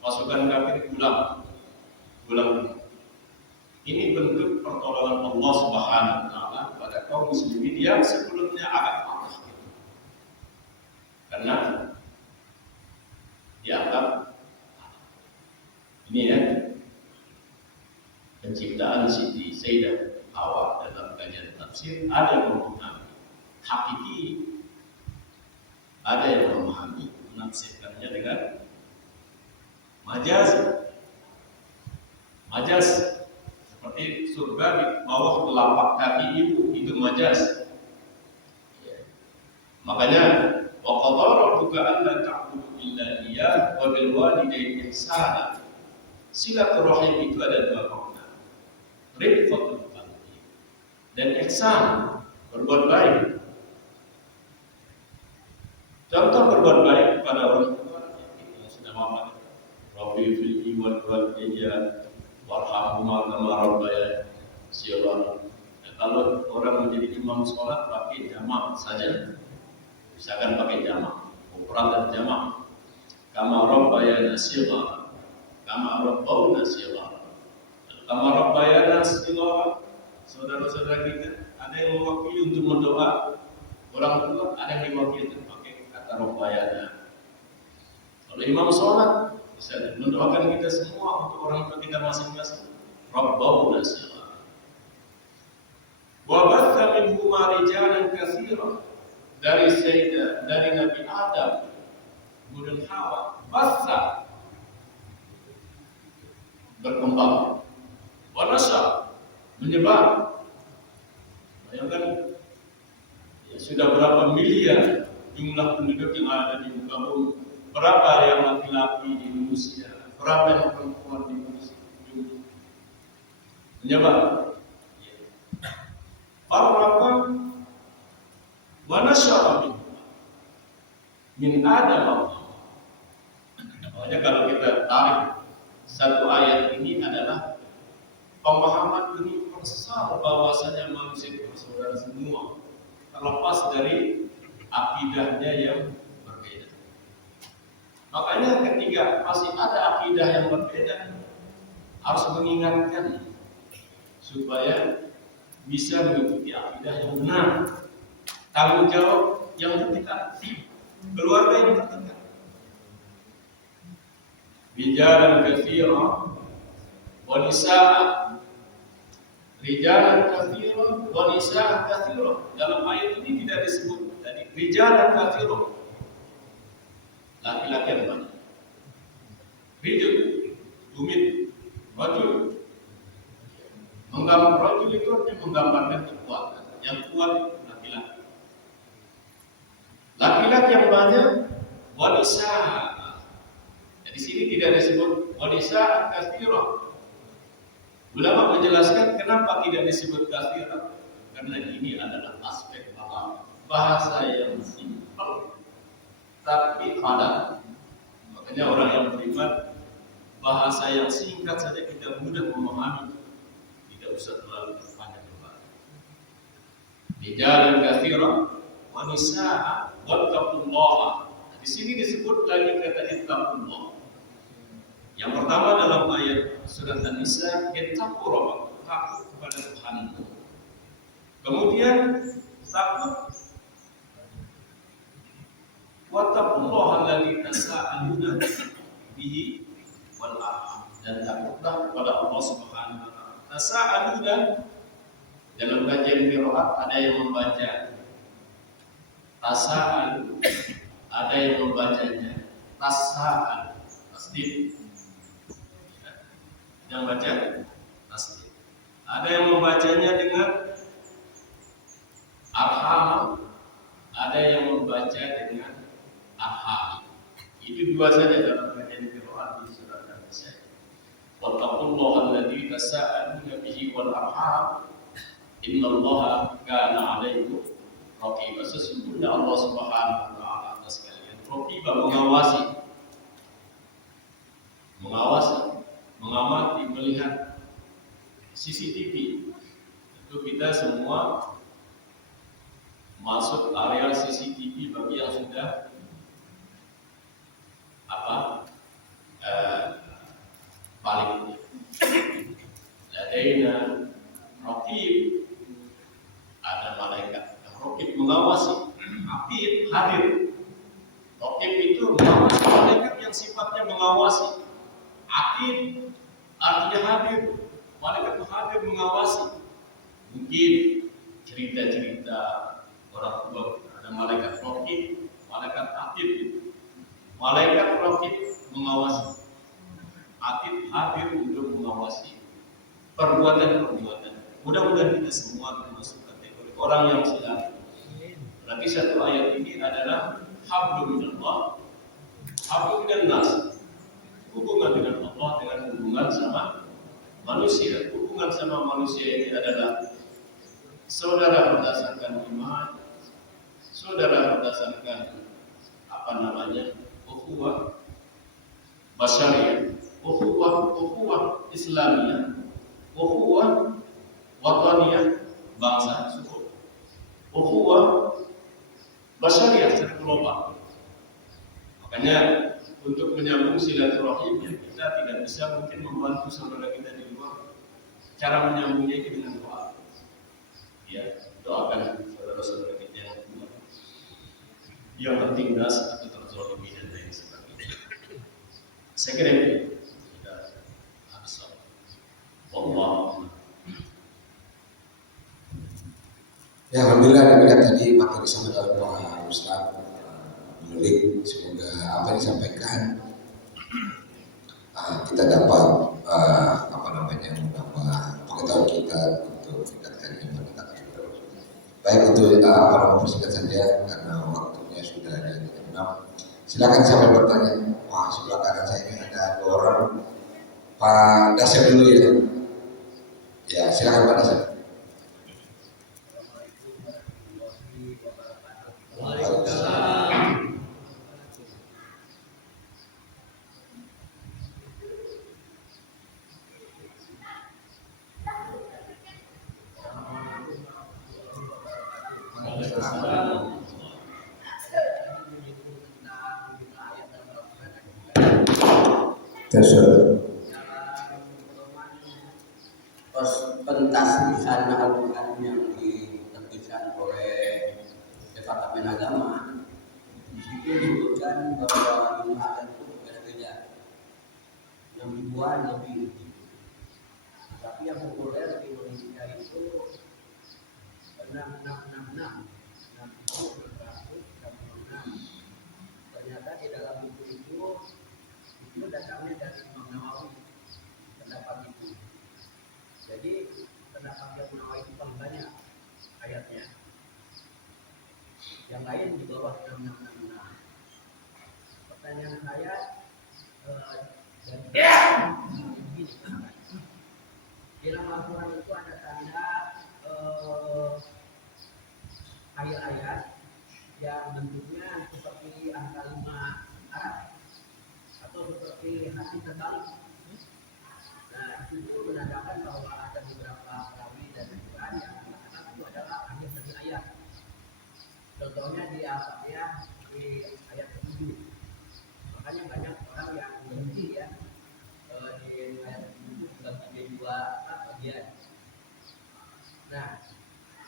pasukan kafir pulang. Ini bentuk pertolongan Allah Subhanahu wa taala pada kaum muslimin yang sebelumnya agak patah gitu. Karena dianggap ini ya penciptaan Siti Sayyidah Hawa dalam kajian tafsir ada yang memahami hakiki, ada yang memahami menafsirkannya dengan majaz seperti surga di bawah telapak kaki ibu, itu majaz. Makanya wa qadara rabbuka alla ta'budu illa iyyah wa bil walidayni ihsana. Silaturahim itu ada dua makna, rifqatul qalbi dan ihsan, berbuat baik. Contoh berbuat baik kepada orang tua yang sudah wafat. Rabbi fil iman wal ijaz warhamhuma kama rabbayani shighara. Kalau orang menjadi imam sholat pakai jamak saja, misalkan pakai jamak, ukuran dan jamak. Kama rabbayana shighara, kama rabbawna shighara. Kama rabbayana shighara, saudara-saudara kita ada yang mewakili untuk mendoa orang tua, ada yang diwakili pakai kata rabbayana. Kalau imam sholat bisa mendoakan kita semua untuk orang tua kita masing-masing. Rabbana shighara. Wa batha minhuma rijalan katsiran, dari Nabi Adam kemudian Hawa, batha berkembang, wanasa menyebar. Bayangkan ya, sudah berapa miliar jumlah penduduk yang ada di muka bumi, berapa yang laki-laki di Indonesia, berapa yang perempuan di Indonesia, menyebar. Farraqa wanasa min Adam. Makanya kalau kita tarik satu ayat ini adalah pemahaman universal bahwasanya manusia itu bersaudara semua, terlepas dari akidahnya yang berbeda. Makanya ketika masih ada akidah yang berbeda, harus mengingatkan supaya bisa mengikuti akidah yang benar, tanggung jawab yang ketika keluarga yang ketika rijalan katsiran wa nisaa, rijalan katsiran wa nisaa katsiran. Dalam ayat ini tidak disebut tadi rijalan katsiran, laki-laki yang banyak. Rijal, tumit, rajul. Menggambar rajul itu artinya menggambarkan kekuatan. Yang kuat laki-laki. Laki-laki yang banyak, wa nisaa. Di sini tidak disebut wanisa katsira. Ulama menjelaskan kenapa tidak disebut katsira, karena ini adalah aspek bahasa yang simpel tapi padat. Makanya orang yang beriman, bahasa yang singkat saja kita mudah memahami, tidak usah terlalu panjang-panjang. Rijalan katsira wa nisaa wattaqullaha. Di sini disebut lagi kata ittaqullah. Yang pertama dalam ayat surat An-Nisa, ittaqullah, takut kepada Tuhan. Kemudian takut wattaqullaha alladzi tasaaluna bihi wal arham, dan takutlah kepada Allah Subhanahu wa taala. Tasaaluna dalam kajian qiraat ada yang membaca tasaalu, ada yang membacanya tasaal, tasdid. Yang baca tasdid. Ada yang membacanya dengan arham, ada yang membaca dengan arham. Itu dua saja dalam kajian qiraat di surat An-Nisa. Wattaqullaha alladzi tasaaluna bihi wal arham, innallaha kana 'alaikum raqiba. Sesungguhnya Allah Subhanahu wa taala atas kalian raqiba, mengawasi, mengamati, melihat. CCTV itu kita semua masuk area CCTV bagi yang sudah balik. Ladaina raqib, ada malaikat yang raqib mengawasi. Raqib hadir. Raqib itu mengawasi, malaikat yang sifatnya mengawasi. Aqib artinya hadir. Malaikat hadir mengawasi. Mungkin cerita-cerita orang tua, ada malaikat raqib, malaikat atid. Malaikat raqib mengawasi, atid hadir untuk mengawasi perbuatan-perbuatan. Mudah-mudahan kita semua termasuk kategori orang yang selalu. Berarti satu ayat ini adalah hablum minallah, hablum minannas. Hubungan dengan Allah dengan hubungan sama manusia. Hubungan sama manusia ini adalah saudara berdasarkan iman, saudara berdasarkan ukhuwah basyariyah, ukhuwah Islamiyah, ukhuwah wataniyah, bangsa suku, ukhuwah basyariyah secara global. Makanya untuk menyambung silaturahim, kita tidak bisa mungkin membantu saudara kita di luar Cara menyambungnya itu dengan doa. Ya, doakan saudara-saudara kita yang tertindas atau terzolimi dan lain sebagainya. Saya kira itu sudah habis. Allah. Ya, alhamdulillah demikian tadi materi disampaikan oleh Pak Ustaz Menulik. Semoga apa yang disampaikan kita dapat menambah pengetahuan kita untuk meningkatkan iman kita. Baik, untuk mempersingkat saja karena waktunya sudah ada 6. Silakan siapa yang bertanya. Wah, sebelah kanan saya ini ada 2 orang. Pak Dasep dulu ya. Ya, silakan Pak Dasep. Pentasbihan Al-Quran yang diterbitkan oleh Departemen Agama itu disebutkan bahwa jumlah ayat itu berbeda-beda, yang ribuan lebih. Tapi yang populer di Indonesia itu 6666. Ternyata di dalam buku itu dasarnya dari Imam Nawawi pendapat itu. Jadi pendapat yang Nawawi itu paling banyak ayatnya. Yang lain di bawah 6666. Pertanyaan saya di dalam Al-Quran itu ada tanda ayat-ayat yang bentuknya seperti angka 5 Arab atau seperti hati terbalik. Nah, itu menandakan bahwa ada beberapa perawi dan Al-Quran yang mengatakan itu adalah ayat demi ayat. Contohnya di Al-Fatihah di ayat ke-7. Makanya banyak orang yang berhenti ya di ayat ke-7 bagi 2 bagian. Nah,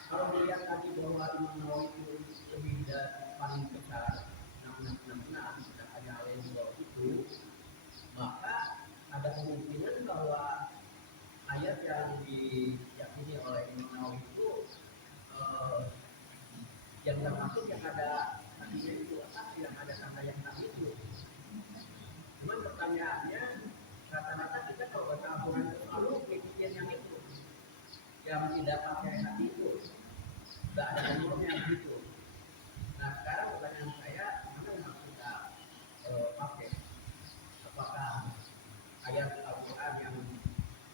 kalau dilihat tadi bahwa Imam Nawawi itu lebih paling besar 6666 dan ada yang di bawah itu, maka ada kemungkinan bahwa ayat yang diyakini oleh Imam Nawawi itu yang termasuk yang ada tadinya itu yang ada tanda yang tadi itu. Cuman pertanyaannya rata-rata kita kalau baca Al-Quran itu selalu ikutin yang itu, yang tidak pakai hati itu, nggak ada nomornya gitu. Nah sekarang pertanyaan saya, mana yang harus kita pakai? Apakah ayat Al-Quran yang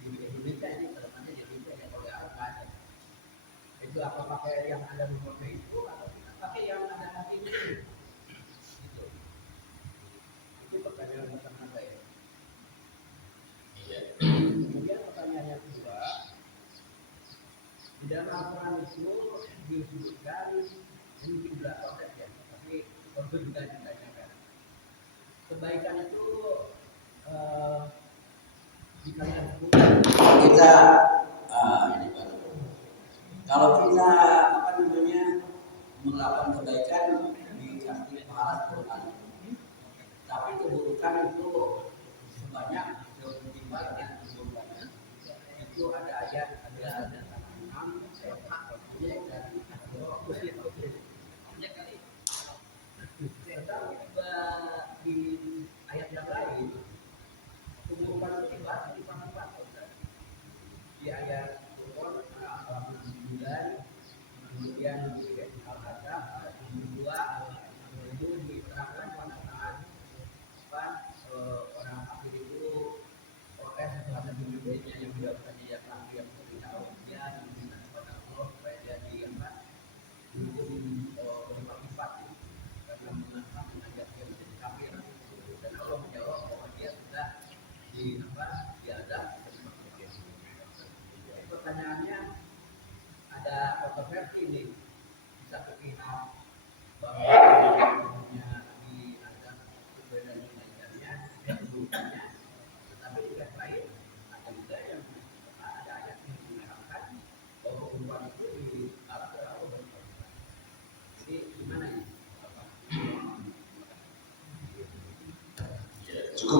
di Indonesia ini, terutama di Indonesia yang oleh Al-Quran itu apa pakai yang ada nomornya itu atau kita pakai yang ada hatinya itu? Gitu. Itu pertanyaan pertama saya. Kemudian pertanyaan yang kedua, di dalam Al-Quran itu disebutkan ini jumlah proses ya, tapi berbeda ditanyakan. Kebaikan itu dikalikan 10. Kita ini baru. Kalau kita melakukan kebaikan dikasih pahala 10 kali. Tapi keburukan itu sebanyak ketimbang yang keburukannya. Itu ada ayat ada 6 dan tetapi di ayat yang lain keburukan itu dibahas di lipat-lipat. Di ayat Al-Quran 9, kemudian di Al-Ahzab ayat 2 itu diterangkan pada saat orang kafir itu protes terhadap dirinya yang dilakukan dia kafir yang tidak dia diminta kepada Allah supaya dia dihukum berlipat-lipat karena mengajak dia menjadi kafir, dan Allah menjawab bahwa dia sudah diadab. Pertanyaannya ada kontroversi nih, di satu pihak bahwa diadab sesuai dengan kebaikannya dan keburukannya, tetapi di pihak lain ada juga yang ada ayat yang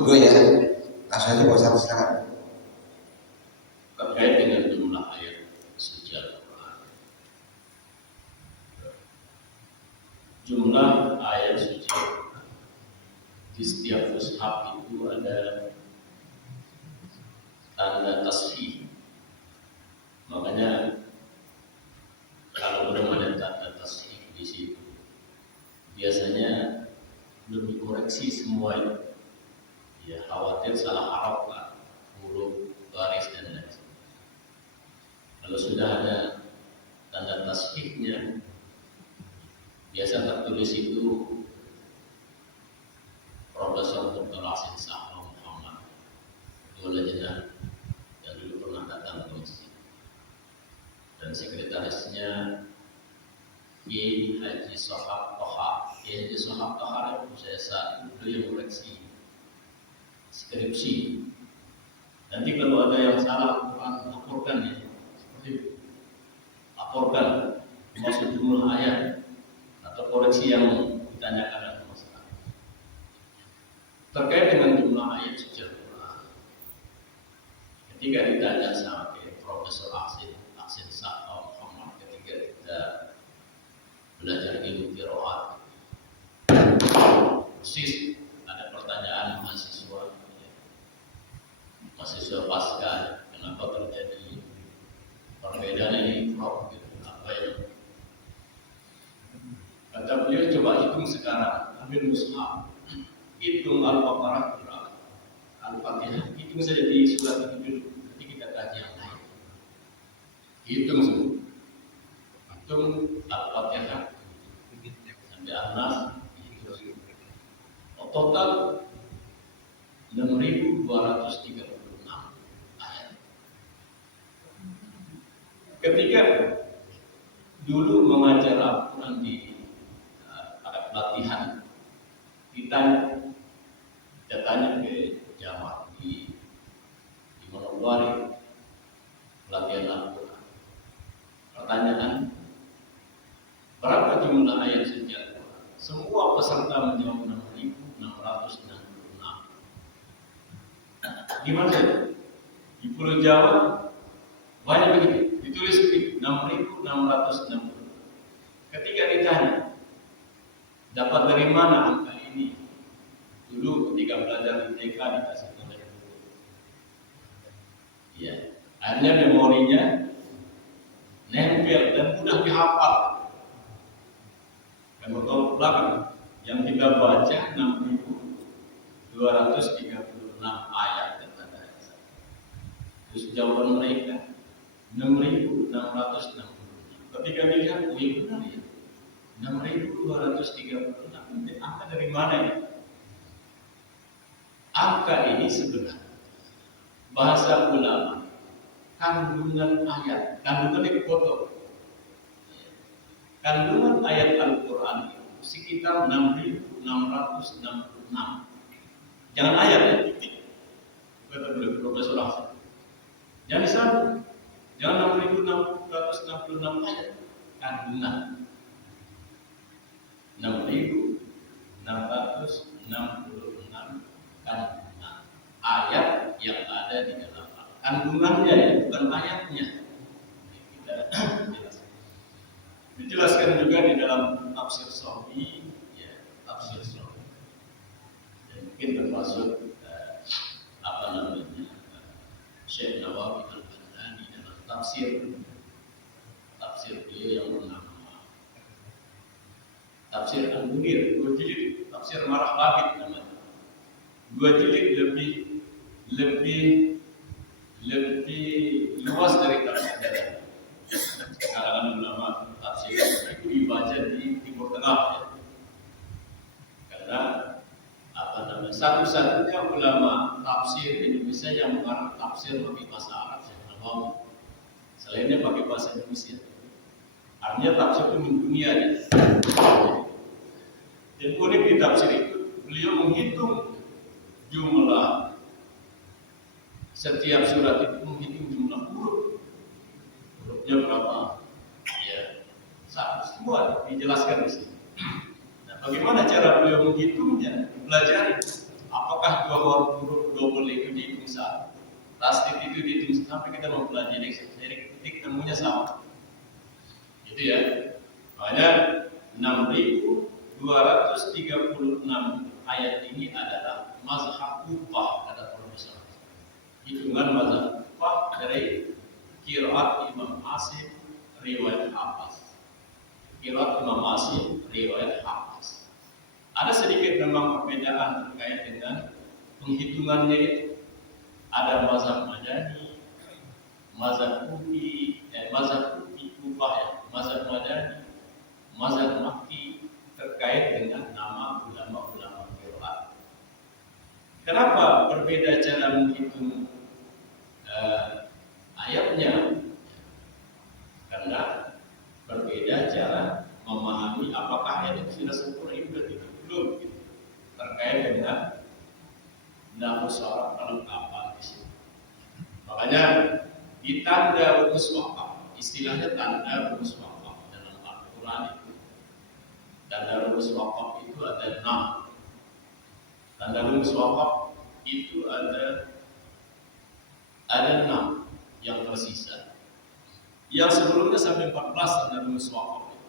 dua ya. Langsung aja Pak Ustaz, silakan. Terkait dengan jumlah ayat suci Al-Quran. Jumlah ayat suci Al-Quran di setiap mushaf itu ada tanda tasbih. Makanya kalau belum ada tanda tasbih di situ, biasanya belum dikoreksi semua. Ya khawatir salah harap lah, huruf, baris dan lain sebagainya. Kalau sudah ada tanda tasbihnya, biasa tertulis itu Profesor Dr. Asin Sahra Muhammad, dua legenda yang dulu pernah datang ke masjid, dan sekretarisnya Kiai Haji Sohab Toha. Kiai Haji Sohab Toha itu saya saat itu yang koreksi skripsi. Nanti kalau ada yang salah Quran, laporkan ya, seperti itu. Laporkan maksud jumlah ayat atau koreksi yang ditanyakan oleh masyarakat. Terkait dengan jumlah ayat suci Al-Quran, ketika ditanya sama Profesor Asin Sahra Muhammad ketika kita belajar ilmu qiraat, persis ada pertanyaan mahasiswa pasca, kenapa terjadi perbedaan ini, Prof? Gitu. Apa yang kata beliau, coba hitung sekarang, ambil mushaf, hitung Al-Baqarah berapa, Al-Fatihah, hitung saja di surat itu dulu, nanti kita kaji yang lain. Hitung semua, hitung Al-Fatihah sampai An-Nas, total 6.236 ayat. Ketika dulu mengajar Al-Quran di pelatihan, kita tanya ke jamaah di Manowari pelatihan Al-Quran. Pertanyaan, berapa jumlah ayat suci Al-Quran? Semua peserta menjawab 6.666. Gimana? Di Pulau Jawa banyak begitu, ditulis di 6.660. Ketika ditanya, dapat dari mana angka ini? Dulu ketika belajar di TK dikasih tahu. Ya, akhirnya memorinya nempel dan mudah dihafal. Dan betul belakang yang kita baca 6.236 ayat dan tanda ayat. Terus jawaban mereka 6.660. Ketika dilihat, oh iya benar ya, 6.236. Angka dari mana ya? Angka ini sebenarnya bahasa ulama kandungan ayat, kandungan itu foto. Kandungan ayat Al-Quran itu sekitar 6.666. Jangan ayat ya, titik. Kata beliau Profesor Hasan. Jangan disambung. Jangan 6.666 ayat. Kandungan 6.666 kandungan ayat yang ada di dalam kandungannya ya, bukan ayatnya. Kita jelaskan. Dijelaskan juga di dalam tafsir Sawi, ya, tafsir Sawi. Dan mungkin termasuk Syekh Nawawi Al-Albani dalam tafsir beliau yang bernama Tafsir Al-Munir, 2 jilid, tafsir Marah Labid namanya. 2 jilid lebih luas dari tafsir kalangan ulama tafsir itu dibaca di Timur Tengah ya. Karena satu-satunya ulama tafsir Indonesia yang mengarang tafsir pakai bahasa Arab yang selainnya pakai bahasa Indonesia. Artinya tafsir itu mendunia ya. Dan unik di tafsir itu beliau menghitung jumlah setiap surat itu, menghitung jumlah hurufnya berapa ya, semua dijelaskan di sini. Nah, bagaimana cara beliau menghitungnya? Pelajari apakah apakah dua huruf double itu dihitung satu, tasdid itu dihitung sampai kita mempelajari dari titik temunya sama, gitu ya. Makanya 6.236 ayat ini adalah mazhab Kufah kata Profesor. Hitungan mazhab Kufah dari qiraat Imam Asim riwayat Hafs. Qiraat Imam Asim riwayat Hafs. Ada sedikit memang perbedaan terkait dengan penghitungannya itu. Ada mazhab Madani, mazhab Kufi, Kufah ya, mazhab Madani, mazhab Makki terkait dengan nama ulama-ulama qiraat. Kenapa berbeda cara menghitung ayatnya? Karena berbeda cara memahami apakah ayat itu sudah sempurna itu atau belum, gitu. Terkait dengan nahwu syarat kelengkapan di sini. Makanya di tanda rumus wakaf, istilahnya tanda rumus wakaf dalam Al-Quran itu. Tanda rumus wakaf itu ada 6. Tanda rumus wakaf itu ada 6 yang tersisa. Yang sebelumnya sampai 14 tanda rumus wakaf itu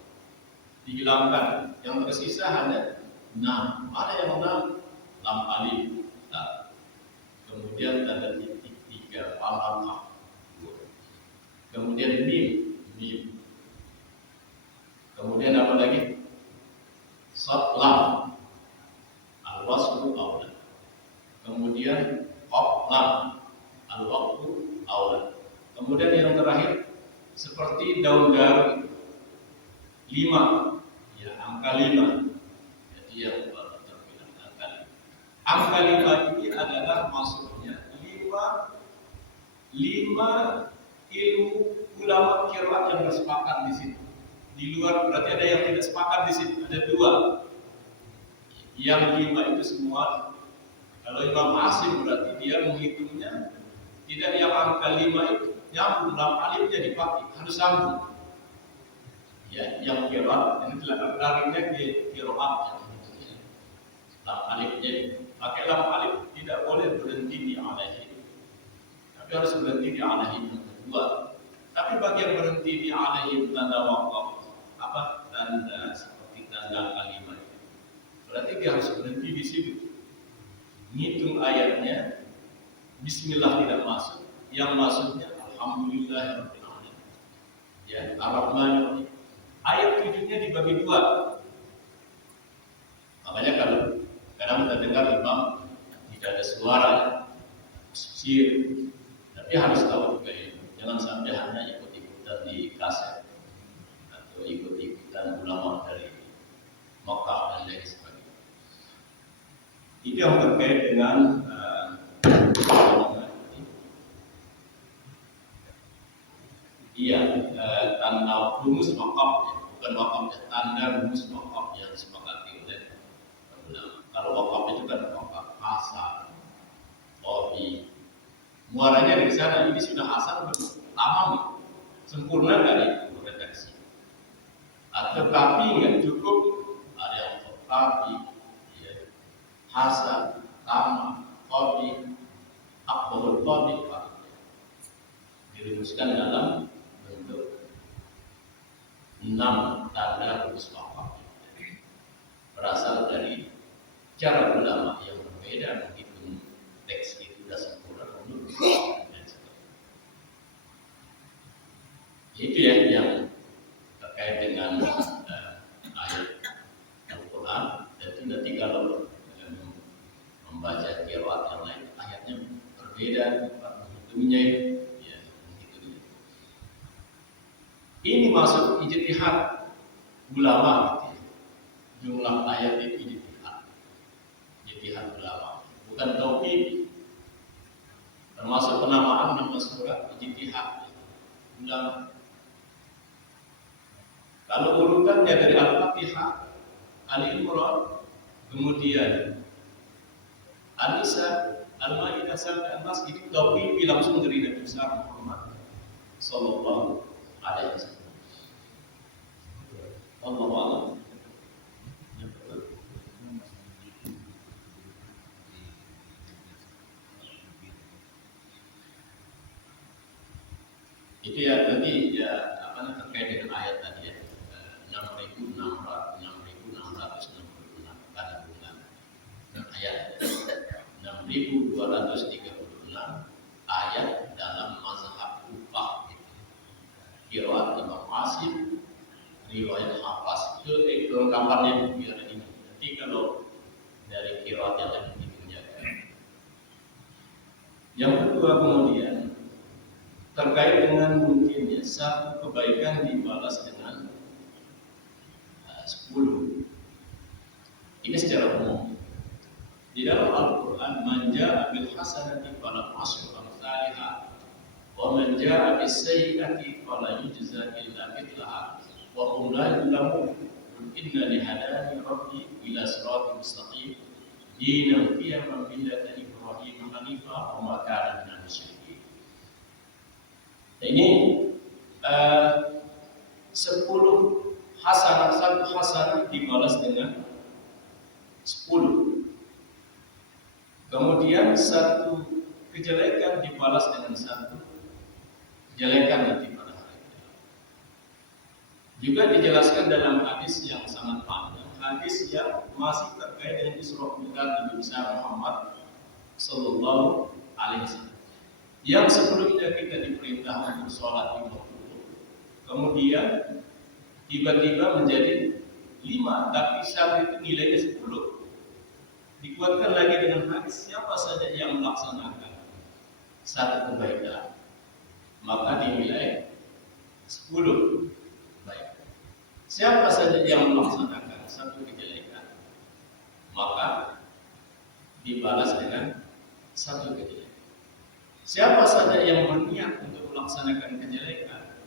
dihilangkan. Yang tersisa hanya 6. Ada yang 6? Lam alif. Kemudian tanda titik 3 falamah. Kemudian mim. Kemudian apa lagi? Sad lam. Al-waslu aula. Kemudian qaf lam. Al-waqtu aula. Kemudian yang terakhir seperti daun garu 5. Ya, angka 5. Jadi yang terbilang angka 5. Angka 5 ini adalah maksudnya 5 ilmu ulama qiraat yang bersepakat di situ. Di luar berarti ada yang tidak sepakat di situ, ada 2. Yang 5 itu semua. Kalau Imam Asim berarti dia menghitungnya tidak yang angka 5 itu nyambung, lam alifnya dipakai, harus sambung. Ya, yang qiraat ini telah taringnya di qiraat. Lam alifnya pakai lam alif tidak boleh berhenti di alaihi. Tapi harus berhenti di alaihi yang kedua. Tapi bagi yang berhenti di alaihi tanda wakaf, apa tanda seperti tanda kalimat, berarti dia harus berhenti di situ. Ngitung ayatnya, Bismillah tidak masuk, yang masuknya Alhamdulillahirabbil alamin. Ya, Ar-Rahman. Ayat 7-nya dibagi 2. Makanya kalau kadang kita dengar imam tidak ada suara, sir, tapi harus tahu juga ini. Jangan sampai hanya ikut-ikutan di kaset atau ikut-ikutan ulama dari Makkah dan lain sebagainya. Itu yang terkait dengan tanda rumus wakaf, bukan wakaf, tanda rumus wakaf yang disepakati oleh ulama. Kalau wakaf itu kan wakaf hasan, kopi, muaranya dari sana. Ini sudah hasan belum? Tamam, sempurna nggak itu redaksi? Atau tapi nggak cukup? Ada yang tapi, ya, hasan, tamam, kopi, akhbarul kopi, dirumuskan dalam bentuk 6 tanda rumus wakaf. Berasal dari cara ulama yang berbeda menghitung teks itu sudah sempurna belum. Itu ya yang terkait dengan ayat Al-Quran. Dan itu nanti kalau membaca qiraat yang lain, ayatnya berbeda, menghitungnya itu. Ini masuk ijtihad ulama, gitu ya. Jumlah ayat itu ijtihad ulama, bukan tauhid. Termasuk penamaan nama surat ijtihad ulama. Kalau urutannya dari Al-Fatihah, Al-Imran, kemudian An-Nisa, Al-Maidah sampai An-Nas, itu tauhid langsung dari Nabi besar Muhammad sallallahu alaihi wasallam. Allahu a'lam. Itu ya tadi ya apa namanya terkait dengan ayat tadi ya 6.666 kandungan ayat 6.236 ayat dalam mazhab Kufah qiraat Imam Asim riwayat Hafs itu kelengkapannya biar ini nanti kalau dari qiraat yang lain dijaga. Yang kedua kemudian terkait dengan mungkin ya satu kebaikan dibalas dengan 10. Ini secara umum. Di dalam Al-Quran, man ja'a bil hasanati falahu asyru amsalihha wa man ja'a bis sayyi'ati fala yujza illa mithlaha wa hum la yuzlamun. Innani hadani rabbi ila siratin mustaqim dinan qiyaman millata Ibrahim hanifan wa ma kana minal musyrikin. Ini 10 hasanah, satu hasanah dibalas dengan 10. Kemudian satu kejelekan dibalas dengan satu kejelekan nanti pada hari kiamat. Juga dijelaskan dalam hadis yang sangat panjang, hadis yang masih terkait dengan Isra Mi'raj Nabi besar Muhammad Sallallahu Alaihi Wasallam. Yang sebelumnya kita diperintahkan untuk sholat 50, kemudian tiba-tiba menjadi 5, tapi saat itu nilainya 10. Dikuatkan lagi dengan hadis, siapa saja yang melaksanakan satu kebaikan maka dinilai 10 baik. Siapa saja yang melaksanakan satu kejelekan maka dibalas dengan satu kejelekan. Siapa saja yang berniat untuk melaksanakan kejelekan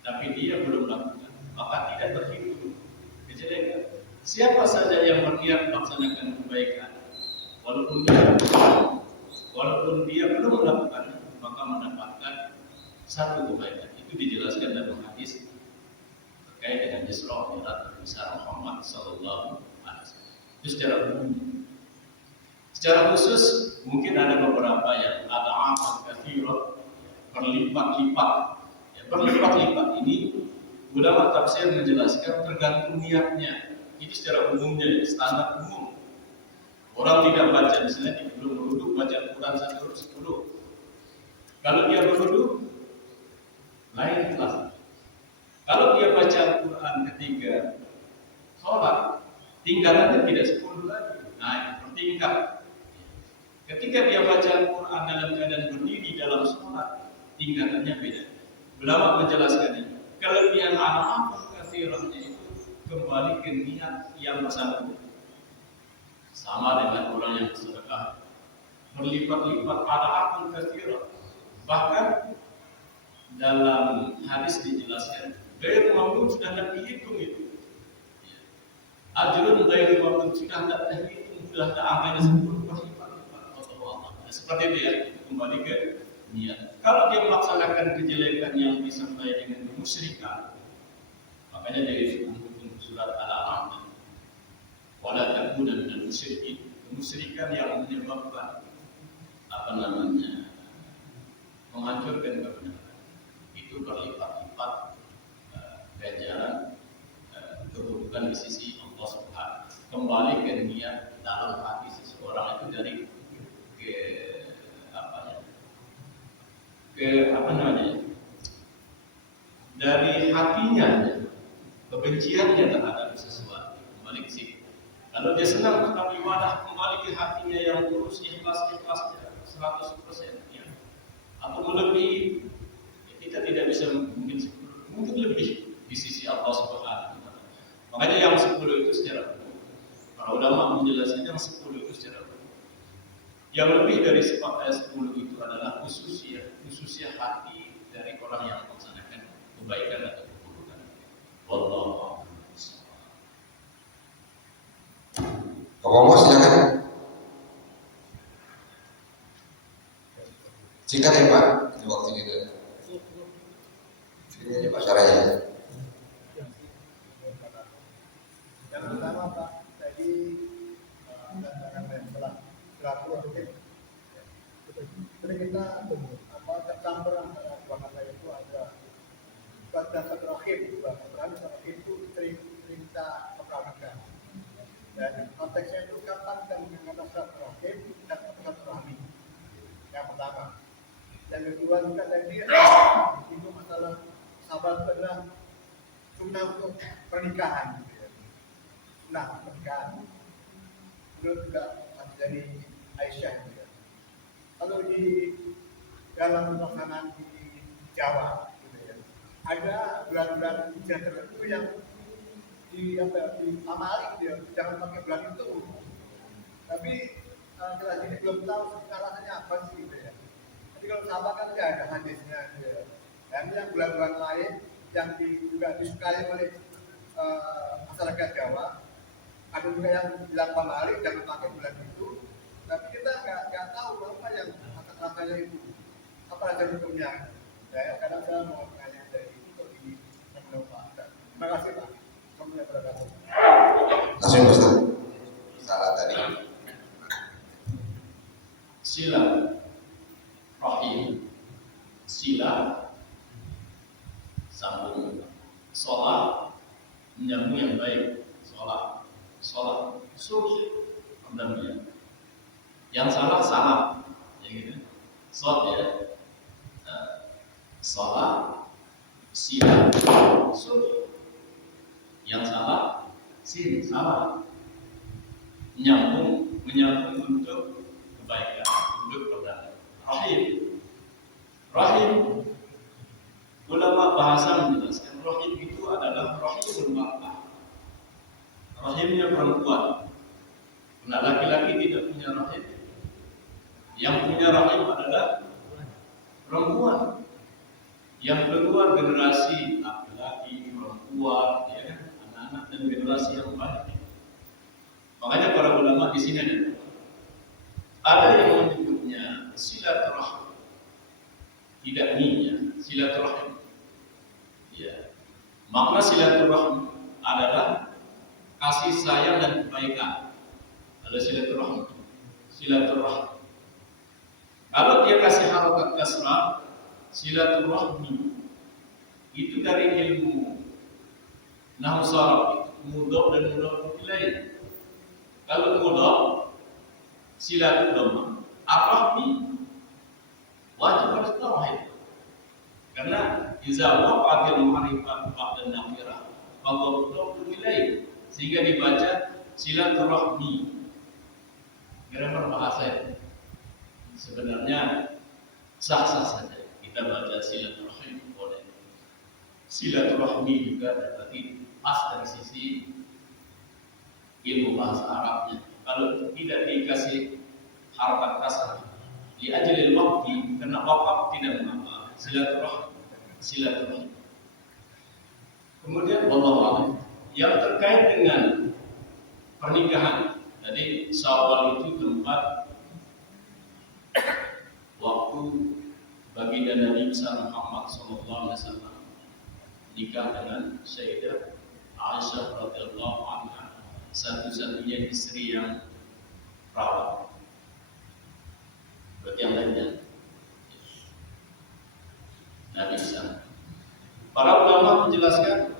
tapi dia belum lakukan maka tidak terhitung kejelekan. Siapa saja yang berniat melaksanakan kebaikan walaupun dia belum melakukan maka mendapatkan satu kebaikan. Itu dijelaskan dalam hadis terkait dengan Isra Mi'raj besar Muhammad Sallallahu Alaihi Wasallam. Itu secara umum. Secara khusus mungkin ada beberapa yang ada amal katsirah berlipat-lipat. Ya, berlipat-lipat ini ulama tafsir menjelaskan tergantung niatnya. Itu secara umumnya standar umum. Orang tidak baca misalnya belum berwudu baca Quran 1/10. Kalau dia berwudu lain kelas. Kalau dia baca Quran ketika sholat tingkatannya tidak 10 lagi, naik bertingkat. Ketika dia baca Al-Quran dalam keadaan berdiri dalam sholat, tingkatannya beda. Ulama menjelaskan ini. Kelebihan amal katsirahnya itu kembali ke niat yang bersangkutan. Sama dengan orang yang bersedekah, berlipat-lipat ada amal katsirah. Bahkan dalam hadis dijelaskan, ghair mamnun sudah tidak dihitung itu. Ajrun ghair mamnun sudah tidak dihitung, sudah ada angkanya 10 berlipat. Seperti itu ya, kembali ke niat. Kalau dia melaksanakan kejelekan yang disertai dengan kemusyrikan, makanya dari surat Al-An'am, wala takuna minal musyrikin, kemusyrikan yang menyebabkan menghancurkan kebenaran, itu berlipat-lipat ganjaran keburukan di sisi Allah Subhanahu. Kembali ke niat dalam hati seseorang itu dari dari hatinya, kebenciannya terhadap sesuatu kembali ke situ. Kalau dia senang dalam ibadah kembali ke hatinya yang tulus ikhlasnya 100% ya. Atau melebihi ya, kita tidak bisa mungkin lebih di sisi Allah Subhanahu wa taala. Makanya yang 10 itu secara umum. Para ulama menjelaskan yang 10 itu secara umum. Yang lebih dari 10 itu adalah khususnya hati dari orang yang melaksanakan kebaikan atau keburukan. Wallahu a'lam. Pak Romo silakan. Singkat ya Pak, di waktu kita. Ini aja Pak caranya. Yang pertama Pak, tadi setelah 30 detik, jadi kita tercampur antara dua kata itu pada rahim, Abraham itu perintah kepramukaan. Dan konteksnya itu kapan kita menggunakan rahim dan rahmi. Yang pertama. Yang kedua juga tadi itu masalah sabar itu adalah sunnah untuk pernikahan. Nah, pernikahan. Menurut juga dari Aisyah. Kalau di dalam pelaksanaan di Jawa, ada bulan-bulan hijrah tertentu yang diamali, jangan pakai bulan itu. Tapi jelas ini belum tahu alasannya apa sih gitu ya. Tapi kalau sahabat kan tidak ada hadisnya. Dan yang bulan-bulan lain yang juga disukai oleh masyarakat Jawa, ada juga yang bilang pamali jangan pakai bulan itu. Tapi kita nggak tahu apa yang rasanya itu, apa rasa hukumnya. Ya, kadang saya mau tanya dari itu kok di Pak. Terima kasih Pak. Terima kasih Ustaz. Salah tadi. Sila rahim, sila sambung, sholat menyambung yang baik, sholat, suruh pendamnya. Yang salah, ya gitu. Sholat ya, sholat, sila, suruh. Yang salah, sin, salah. Menyambung untuk kebaikan, untuk perdamaian. Rahim. Ulama bahasa menjelaskan rahim itu adalah rahimul mar'ah. Rahimnya perempuan. Karena laki-laki tidak punya rahim. Yang punya rahim adalah perempuan. Yang keluar generasi laki-laki, perempuan, ya kan? Anak-anak dan generasi yang banyak. Makanya para ulama di sini ada yang menyebutnya silaturahim, tidak ninya silaturahim. Ya, makna silaturahim adalah kasih sayang dan kebaikan. Ada silaturahim. Kalau dia kasih harokat kasrah, silaturahmi itu dari ilmu nahwu sharaf, mudhaf dan mudhaf ilaih. Kalau mudhaf silaturahmi, ar-rahmi wajib harus tauhid. Karena iza waqa'atil ma'rifat ba'da nakirah fa mudhaf ilaih, sehingga dibaca silaturahmi. Grammar bahasa sebenarnya sah-sah saja kita baca silaturahim boleh. Silaturahmi juga berarti pas dari sisi ilmu bahasa Arabnya. Kalau tidak dikasih harakat kasar di ajlil waqti, karena waqaf tidak mengapa. Silaturahim. Kemudian wallahu yang terkait dengan pernikahan. Jadi Syawal itu tempat waktu baginda Nabi Muhammad SAW nikah dengan Sayyidah Aisyah radhiyallahu anha, satu-satunya istri yang perawan. Berarti yang lainnya Nabi SAW. Para ulama menjelaskan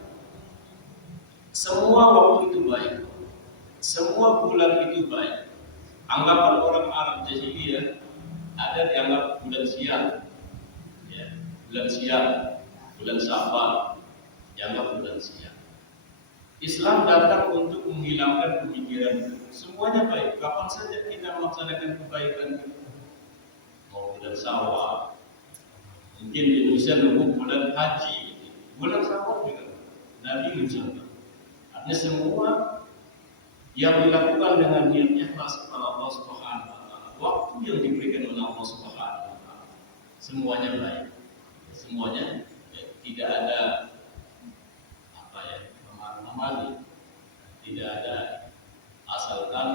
semua waktu itu baik, semua bulan itu baik. Anggapan orang Arab jahiliyah ada dianggap bulan sial, ya, bulan sial, bulan Syawal, dianggap bulan sial. Islam datang untuk menghilangkan pemikiran itu. Semuanya baik. Kapan saja kita melaksanakan kebaikan itu, mau bulan Syawal, mungkin di Indonesia nunggu bulan haji, bulan Syawal juga Nabi mencontoh. Artinya semua yang dilakukan dengan niat ikhlas kepada Allah Subhanahu wa taala, waktu yang diberikan oleh Allah Subhanahu wa taala, semuanya baik. Semuanya ya, tidak ada amali, tidak ada asalkan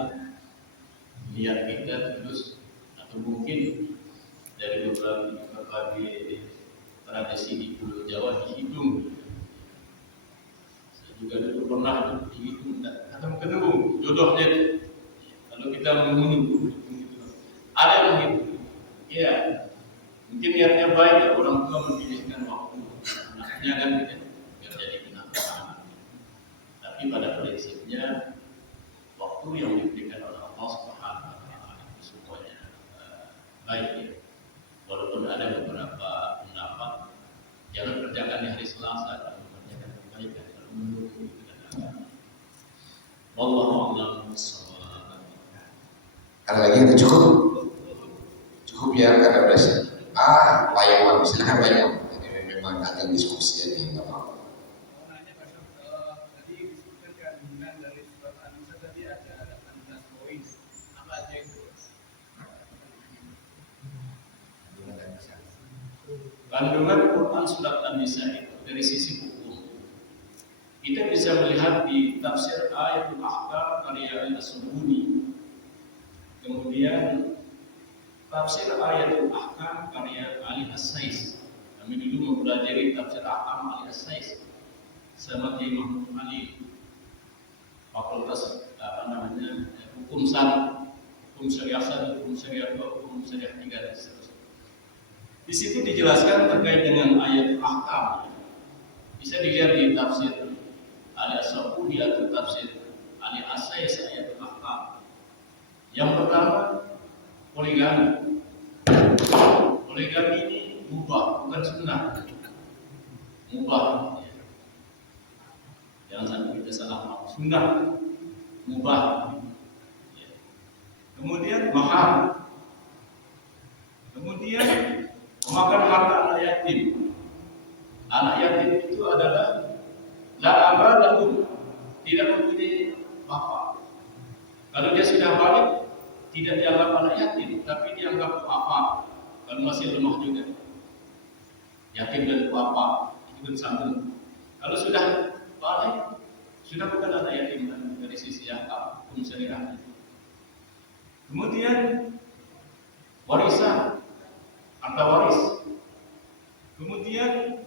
niat kita terus, atau mungkin dari berbagai tradisi di Pulau Jawa dihitung. Saya juga dulu pernah dihitung atau ketemu jodohnya. Kalau kita menunggu, ada yang begitu. Ya, mungkin niatnya baik ya, orang tua memilihkan waktu anak akhirnya kan gitu, biar jadi kenakalan. Tapi pada prinsipnya waktu yang diberikan oleh Allah Subhanahu wa Ta'ala itu semuanya baik ya. Walaupun ada beberapa pendapat jangan kerjakan di hari Selasa, tapi kerjakan kebaikan kalau menurut itu adalah wallahu a'lam bishawab. Ada lagi atau cukup? Cukup ya karena udah Pak Yawan, silakan Pak Yawan. Ini memang ada diskusi jadi nggak apa-apa. Nanya Pak, tadi disebutkan kandungan dari surat An-Nisa tadi ada 18 poin. Apa aja itu? Kandungan Quran surat An-Nisa itu dari sisi hukum kita bisa melihat di tafsir Ayatul Ahkam karya Al-Subuni, kemudian tafsir Ayatul Ahkam karya Ali As-Sais. Kami dulu mempelajari tafsir Ahkam Ali As-Sais sama Imam Ali Fakultas hukum syariah, hukum syariah 1, hukum syariah 2, hukum syariah 3 dan seterusnya. Di situ dijelaskan terkait dengan ayat ahkam. Bisa dilihat di tafsir Ali As-Sabuni atau tafsir Ali As-Sais ayat ahkam. Yang pertama, poligami. Poligami ini mubah, bukan sunnah. Mubah. Jangan sampai kita salah paham. Sunnah, mubah. Kemudian mahar. Kemudian memakan harta anak yatim. Anak yatim itu adalah la abadakum, tidak mempunyai bapak. Kalau dia sudah balik, tidak dianggap anak yatim, tapi dianggap apa? Kalau masih lemah juga. Yatim dan bapak itu kan sama. Kalau sudah balik, sudah bukan anak yatim dari sisi akal hukum syariah. Kemudian warisan, harta waris. Kemudian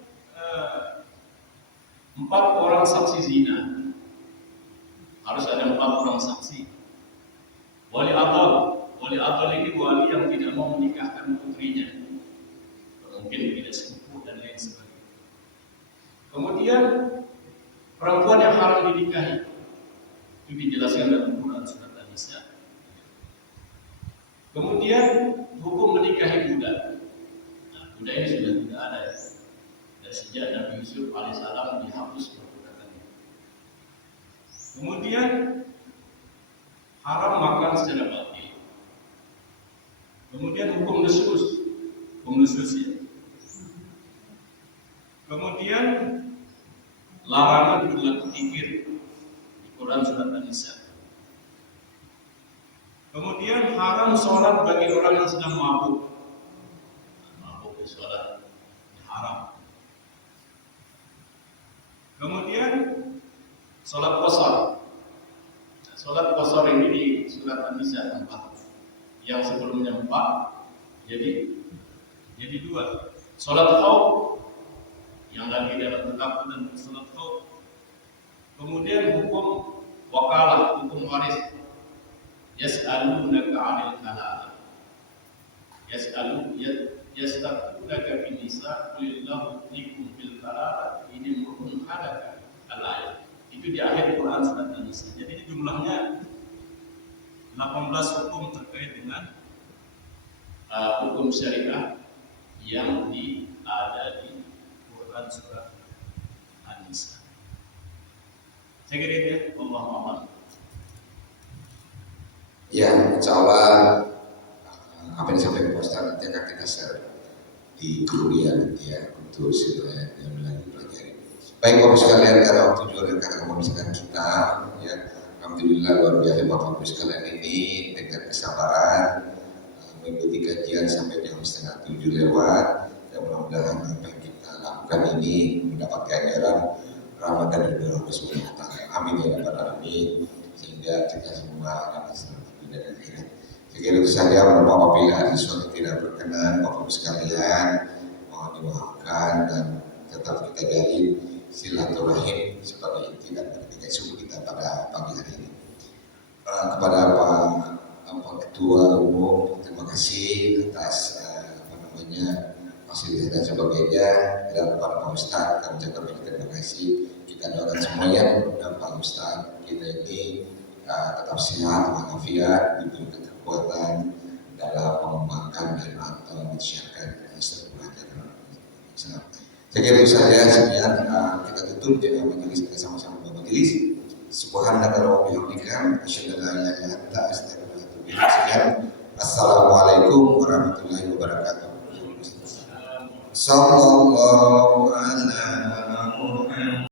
4 orang saksi zina. Harus ada 4 orang saksi. Wali adol ini wali yang tidak mau menikahkan putrinya. Mungkin tidak sepupu dan lain sebagainya. Kemudian perempuan yang haram dinikahi. Itu dijelaskan dalam Quran surat An-Nisa. Kemudian hukum menikahi budak. Nah, budak ini sudah tidak ada ya. Dan sejak Nabi Yusuf alaihissalam dihapus perbudakannya. Kemudian haram makan secara batil. Kemudian hukum nusus ya. Kemudian larangan berlaku zikir di Quran surat An-Nisa. Kemudian haram sholat bagi orang yang sedang mabuk. Mabuk di sholat haram. Kemudian sholat qasar. Sholat qasar ini di surat An-Nisa 4. Yang sebelumnya 4 jadi 2. Sholat khauf yang lagi dalam ketakutan sholat khauf. Kemudian hukum wakalah, hukum waris. Yas'alunaka 'anil kalala. Yastaqulaka bin nisa qulillahu yuftikum fil kalala in imrun halaka al-ayat. Itu di akhir Quran surat An-Nisa. Jadi jumlahnya 18 hukum terkait dengan hukum syariah yang ada di Quran surat An-Nisa. Saya kira itu ya, Allahu a'lam. Ya, insya Allah apa yang disampaikan Pak Ustaz nanti akan kita share di grup ya nanti ya untuk supaya yang lagi pelajari. Baik Bapak sekalian, karena waktu juga dan karena kebersamaan kita, ya alhamdulillah luar biasa Bapak Ibu sekalian ini dengan kesabaran mengikuti kajian sampai jam 6:30 lewat. Dan mudah-mudahan apa yang kita lakukan ini mendapat ganjaran Ramadan dari Allah Subhanahu wa Ta'ala. Amin ya rabbal alamin, sehingga kita semua dapat selamat dan akhirat. Saya kira itu saja. Apabila ada sesuatu tidak berkenan, Bapak Ibu sekalian mohon dimaafkan dan tetap kita jalin silaturahim sebagai inti dan ketika subuh kita pada pagi hari ini. Kepada Pak Ketua Umum, terima kasih atas fasilitas dan sebagainya. Dan kepada Pak Ustadz kami ucapkan terima kasih. Kita doakan semuanya mudah Pak Ustadz kita ini tetap sehat walafiat, diberikan kekuatan dalam mengembangkan dan atau menyiarkan pelajaran. Saya kira itu saja. Sekian kita tutup majelis, kita sama-sama bermajelis. Subhanaka wa bihamdika asyhadu an la ilaha illa anta astaghfiruka wa atubu ilaik. Assalamualaikum warahmatullahi wabarakatuh. Sallallahu alaihi